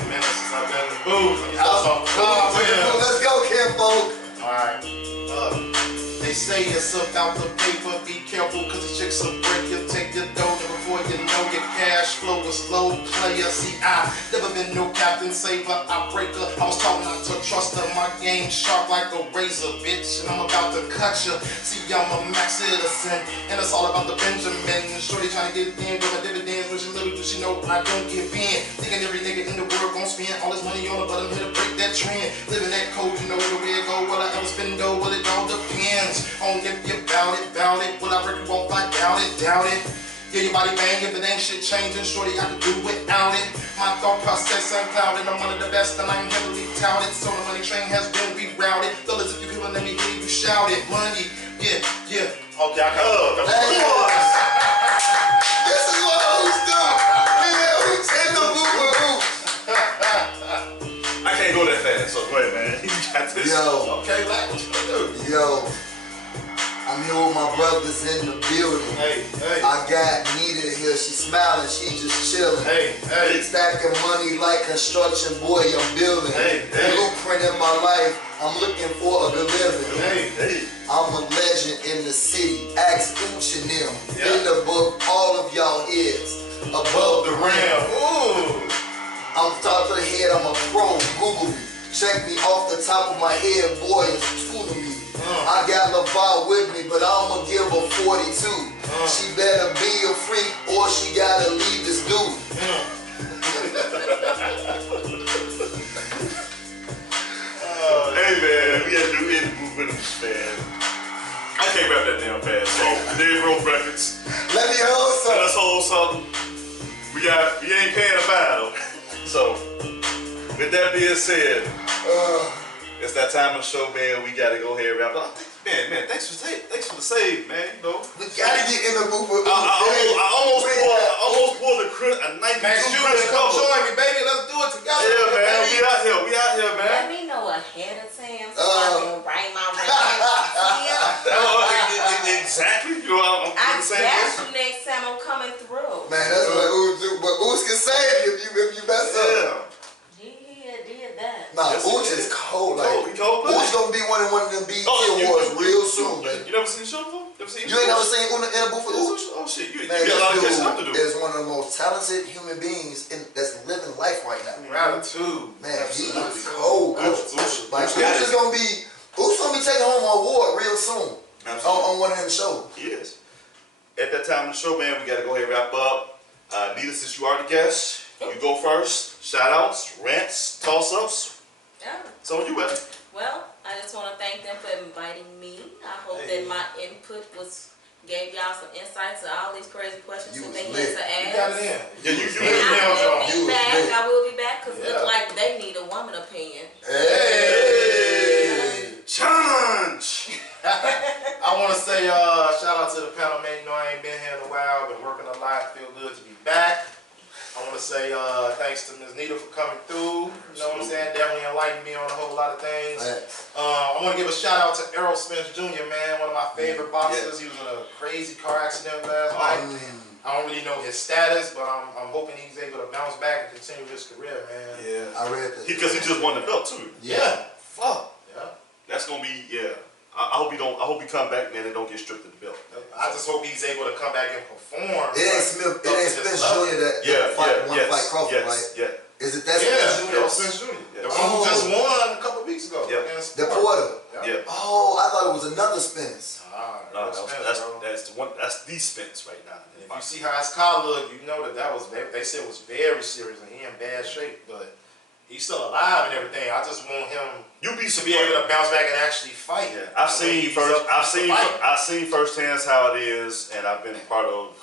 Minutes since I've been in the booth. Let me dust off the cobwebs. Let's go, Kinfolk. Alright. They say it's about the paper. Be careful, cause the chicks will break you. Take your dough and before you know your cash flow is low. Player, see, I never been no captain saver, outbreaker. I was taught not to trust her. My game sharp like a razor, bitch. And I'm about to cut you. See, I'm a max citizen. And it's all about the Benjamin. Shorty trying to get in with my dividends. When she little, does she know I don't give in. Thinking every nigga in the world gon' spend all this money on her, but I'm here to break that trend. Living that code, you know the way it go. Will I ever spend though? Well, it all depends on if you bout it. Will I break you off? I doubt it. Yeah, your body bang, if it ain't shit changing, shorty, I could do without it. My thought process unclouded, I'm one of the best and I'm heavily touted. So the money train has been rerouted. Fellas, if you feeling, let me hear you shout it. Money, yeah. Okay, I got This is what Ooch do. Yeah, Ooch in the booth with Ooch. I can't go that fast, so go ahead, man. You got this. Yo, Okay, like what you gonna do? yo. I'm here with my brothers in the building. Hey. I got Nita here. She smiling. She just chilling. Hey. Stacking money like construction, boy, I'm building. Hey. Blueprint in my life, I'm looking for a good living. Hey. I'm a legend in the city, ask Ooch and them. Yeah. In the book, all of y'all is above the rim. Ooh. I'm top to the head, I'm a pro, Google me. Check me off the top of my head, boy, it's two to me. I got LaVar with me, but I'ma give her 42. She better be a freak or she gotta leave this dude. Hey man, we had to do in the booth with him, man. I can't rap that damn fast. So, Dave Road Records. Let me hold Let some. us hold something. We ain't paying a battle. So, with that being said, it's that time of the show, man. We gotta go ahead and wrap up. Man, thanks for the save, man. You know, We gotta get in the booth with Ooch. I almost pulled a 92 Max Jr., come join me, baby. Let's do it together. Yeah, man. baby. We out here, man. Let me know ahead of time so I can write my resume. Exactly. You know, I'm I the same got person. you next time I'm coming through. Man, that's what Ooch do. But Ooch can save you if you mess up. Yeah. He did that. Nah, Yes, he Ooch did. is cold. He cold. Ooch gonna be one of them BET Oh, awards real soon, man. You never seen the show before? You ain't never seen Ooch in a booth with Ooch? Oh shit, you Man, got a lot of catching up to this do. dude is one of the most talented human beings that's living life right now. Gratitude. Man, he Absolutely. is cold. Ooch. Like Ooch got Ooch is it. gonna be taking home an award real soon Absolutely. on one of them shows. He is. At that time of the show, man, we gotta go ahead and wrap up. Nita, since you are the guest, you go first. Shout outs, rants, toss ups. Yeah. It's on you, man. Well, I just want to thank them for inviting me. I hope that my input gave y'all some insight to all these crazy questions You that was they lit. had to You ask. got it in. Yeah, you And I You will be was back. lit. I will be back because it Yeah. looks like they need a woman opinion. Hey! Challenge! I want to say shout out to the panel, man. You know, I ain't been here in a while. Been working a lot. Feel good to be back. I want to say thanks to Ms. Nita for coming through. You know what I'm saying? Definitely enlightened me on a whole lot of things. I want to give a shout out to Errol Spence Jr., man. One of my favorite boxers. He was in a crazy car accident last night. I don't really know his status, but I'm hoping he's able to bounce back and continue his career, man. Yeah. I read that. Because he just won the belt too. Yeah. Fuck. Yeah. That's gonna be, yeah. I hope he come back, man, and don't get stripped of the belt. I just hope he's able to come back and perform. It ain't Spence Jr. that fight Crawford, right? Yeah. Is it that Yeah, Spence Jr.? Errol Spence Jr. Yeah. The one who just won a couple weeks ago. Yeah. against The Porter. Porter. Yeah. Oh, I thought it was another Spence. No, Errol Spence, bro. that's the one. That's the Spence right now. If you see how his car looked, you know that was they said it was very serious and he in bad shape. But He's still alive and everything. I just want him You be to be able to bounce back and actually fight. Yeah, I've seen firsthand how it is, and I've been part of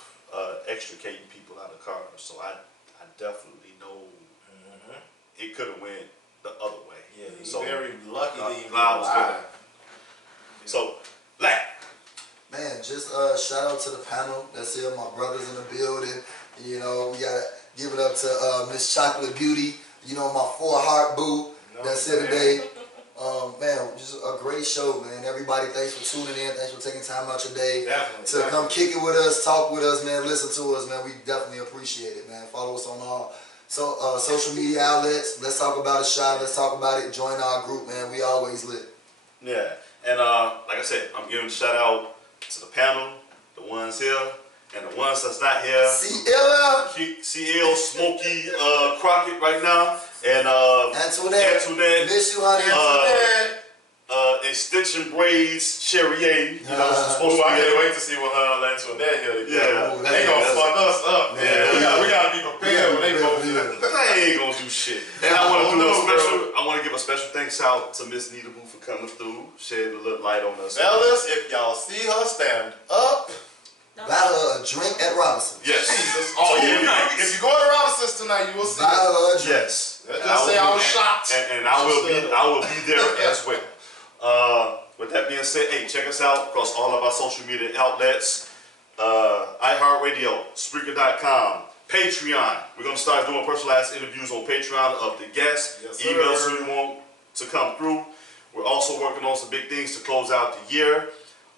extricating people out of cars. So I definitely know it could have went the other way. Yeah, he's so very lucky that he was glad I was alive. good. So, Black. Man, just shout out to the panel that's here, my brothers in the building. You know, we gotta give it up to Miss Chocolate Beauty. You know, my 4-heart boo that's here today. Man, just a great show, man. Everybody, thanks for tuning in. Thanks for taking time out your day to come kick it with us, talk with us, man. Listen to us, man. We definitely appreciate it, man. Follow us on all social media outlets. Let's talk about it, Shy. Let's talk about it. Join our group, man. We always lit. Yeah, and like I said, I'm giving a shout out to the panel, the ones here, and the ones that's not here. CL Smokey Crockett right now, and Antoinette. Miss you, honey. Extension Braids, Cherrier. You know, she's supposed to I be can't wait to see what her and Antoinette here together. Yeah. They gonna fuck us up, man. Yeah. We gotta be prepared when they both do that. They ain't gonna do shit. And I want to give a special thanks out to Miss Nita Boo for coming through, shedding a little light on us. Fellas, if y'all see her stand up, Buy her a drink at Robinson's. Yes. Jesus. Oh yeah, if you go to Robinson's tonight, you will see. Buy her a drink. Yes. Let's just say I was shocked. And I will be there as well. With that being said, hey, check us out across all of our social media outlets. iHeartRadio, Spreaker.com, Patreon. We're going to start doing personalized interviews on Patreon of the guests. Yes, Emails who you want to come through. We're also working on some big things to close out the year.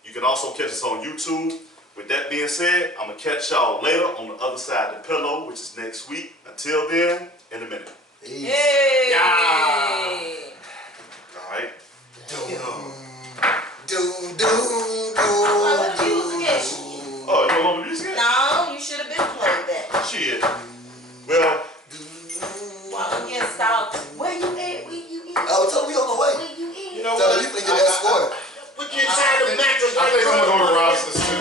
You can also catch us on YouTube. With that being said, I'm going to catch y'all later on the other side of the pillow, which is next week. Until then, in a minute. Peace. Yay! All right. Oh, you don't know the music yet? No, you should have been playing that. Shit. Well, While I'm getting stalked, where you at? Where you eat? Oh, tell me on the way. Where you eat? You know Tell what? her you finna get escorted. We get tired of matches. I think I'm gonna go to Robinson's too.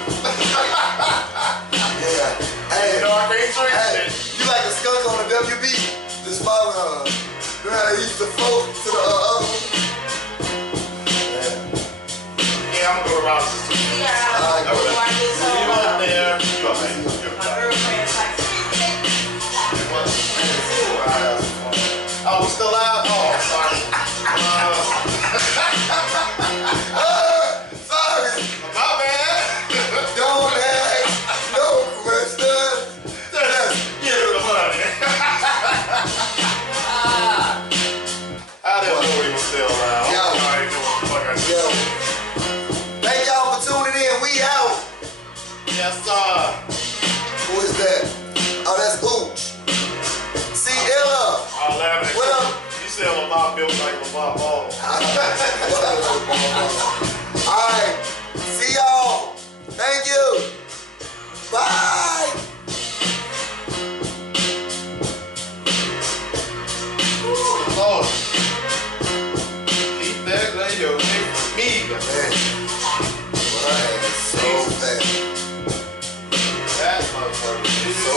Yeah. Hey, You know I can't drink hey, shit. you like a skunk on the WB? Just following her. You know how they used to float to the other one? Yeah, I'm gonna go to Robinson's too. Yeah, before I get See you out there. my girlfriend's like, Oh, we still live? Oh, I'm sorry. Sorry, My bad. don't ask no questions. Just Give it the money. I didn't know he was still alive. Yo. I already knew what the fuck I Yo. said. Thank y'all for tuning in. We out. Yes, sir. Who is that? Oh, that's Ooch. See, Ella. I'll laugh at What you. up? You said Lamar built like Lamar Ball. Alright. See y'all. Thank you. Bye. Lord. Keep that radio away from me. Man. What so bad. That motherfucker is So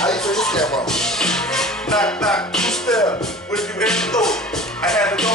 How you turn this camera on? knock, knock, who's there? When you hit the door, I had to go.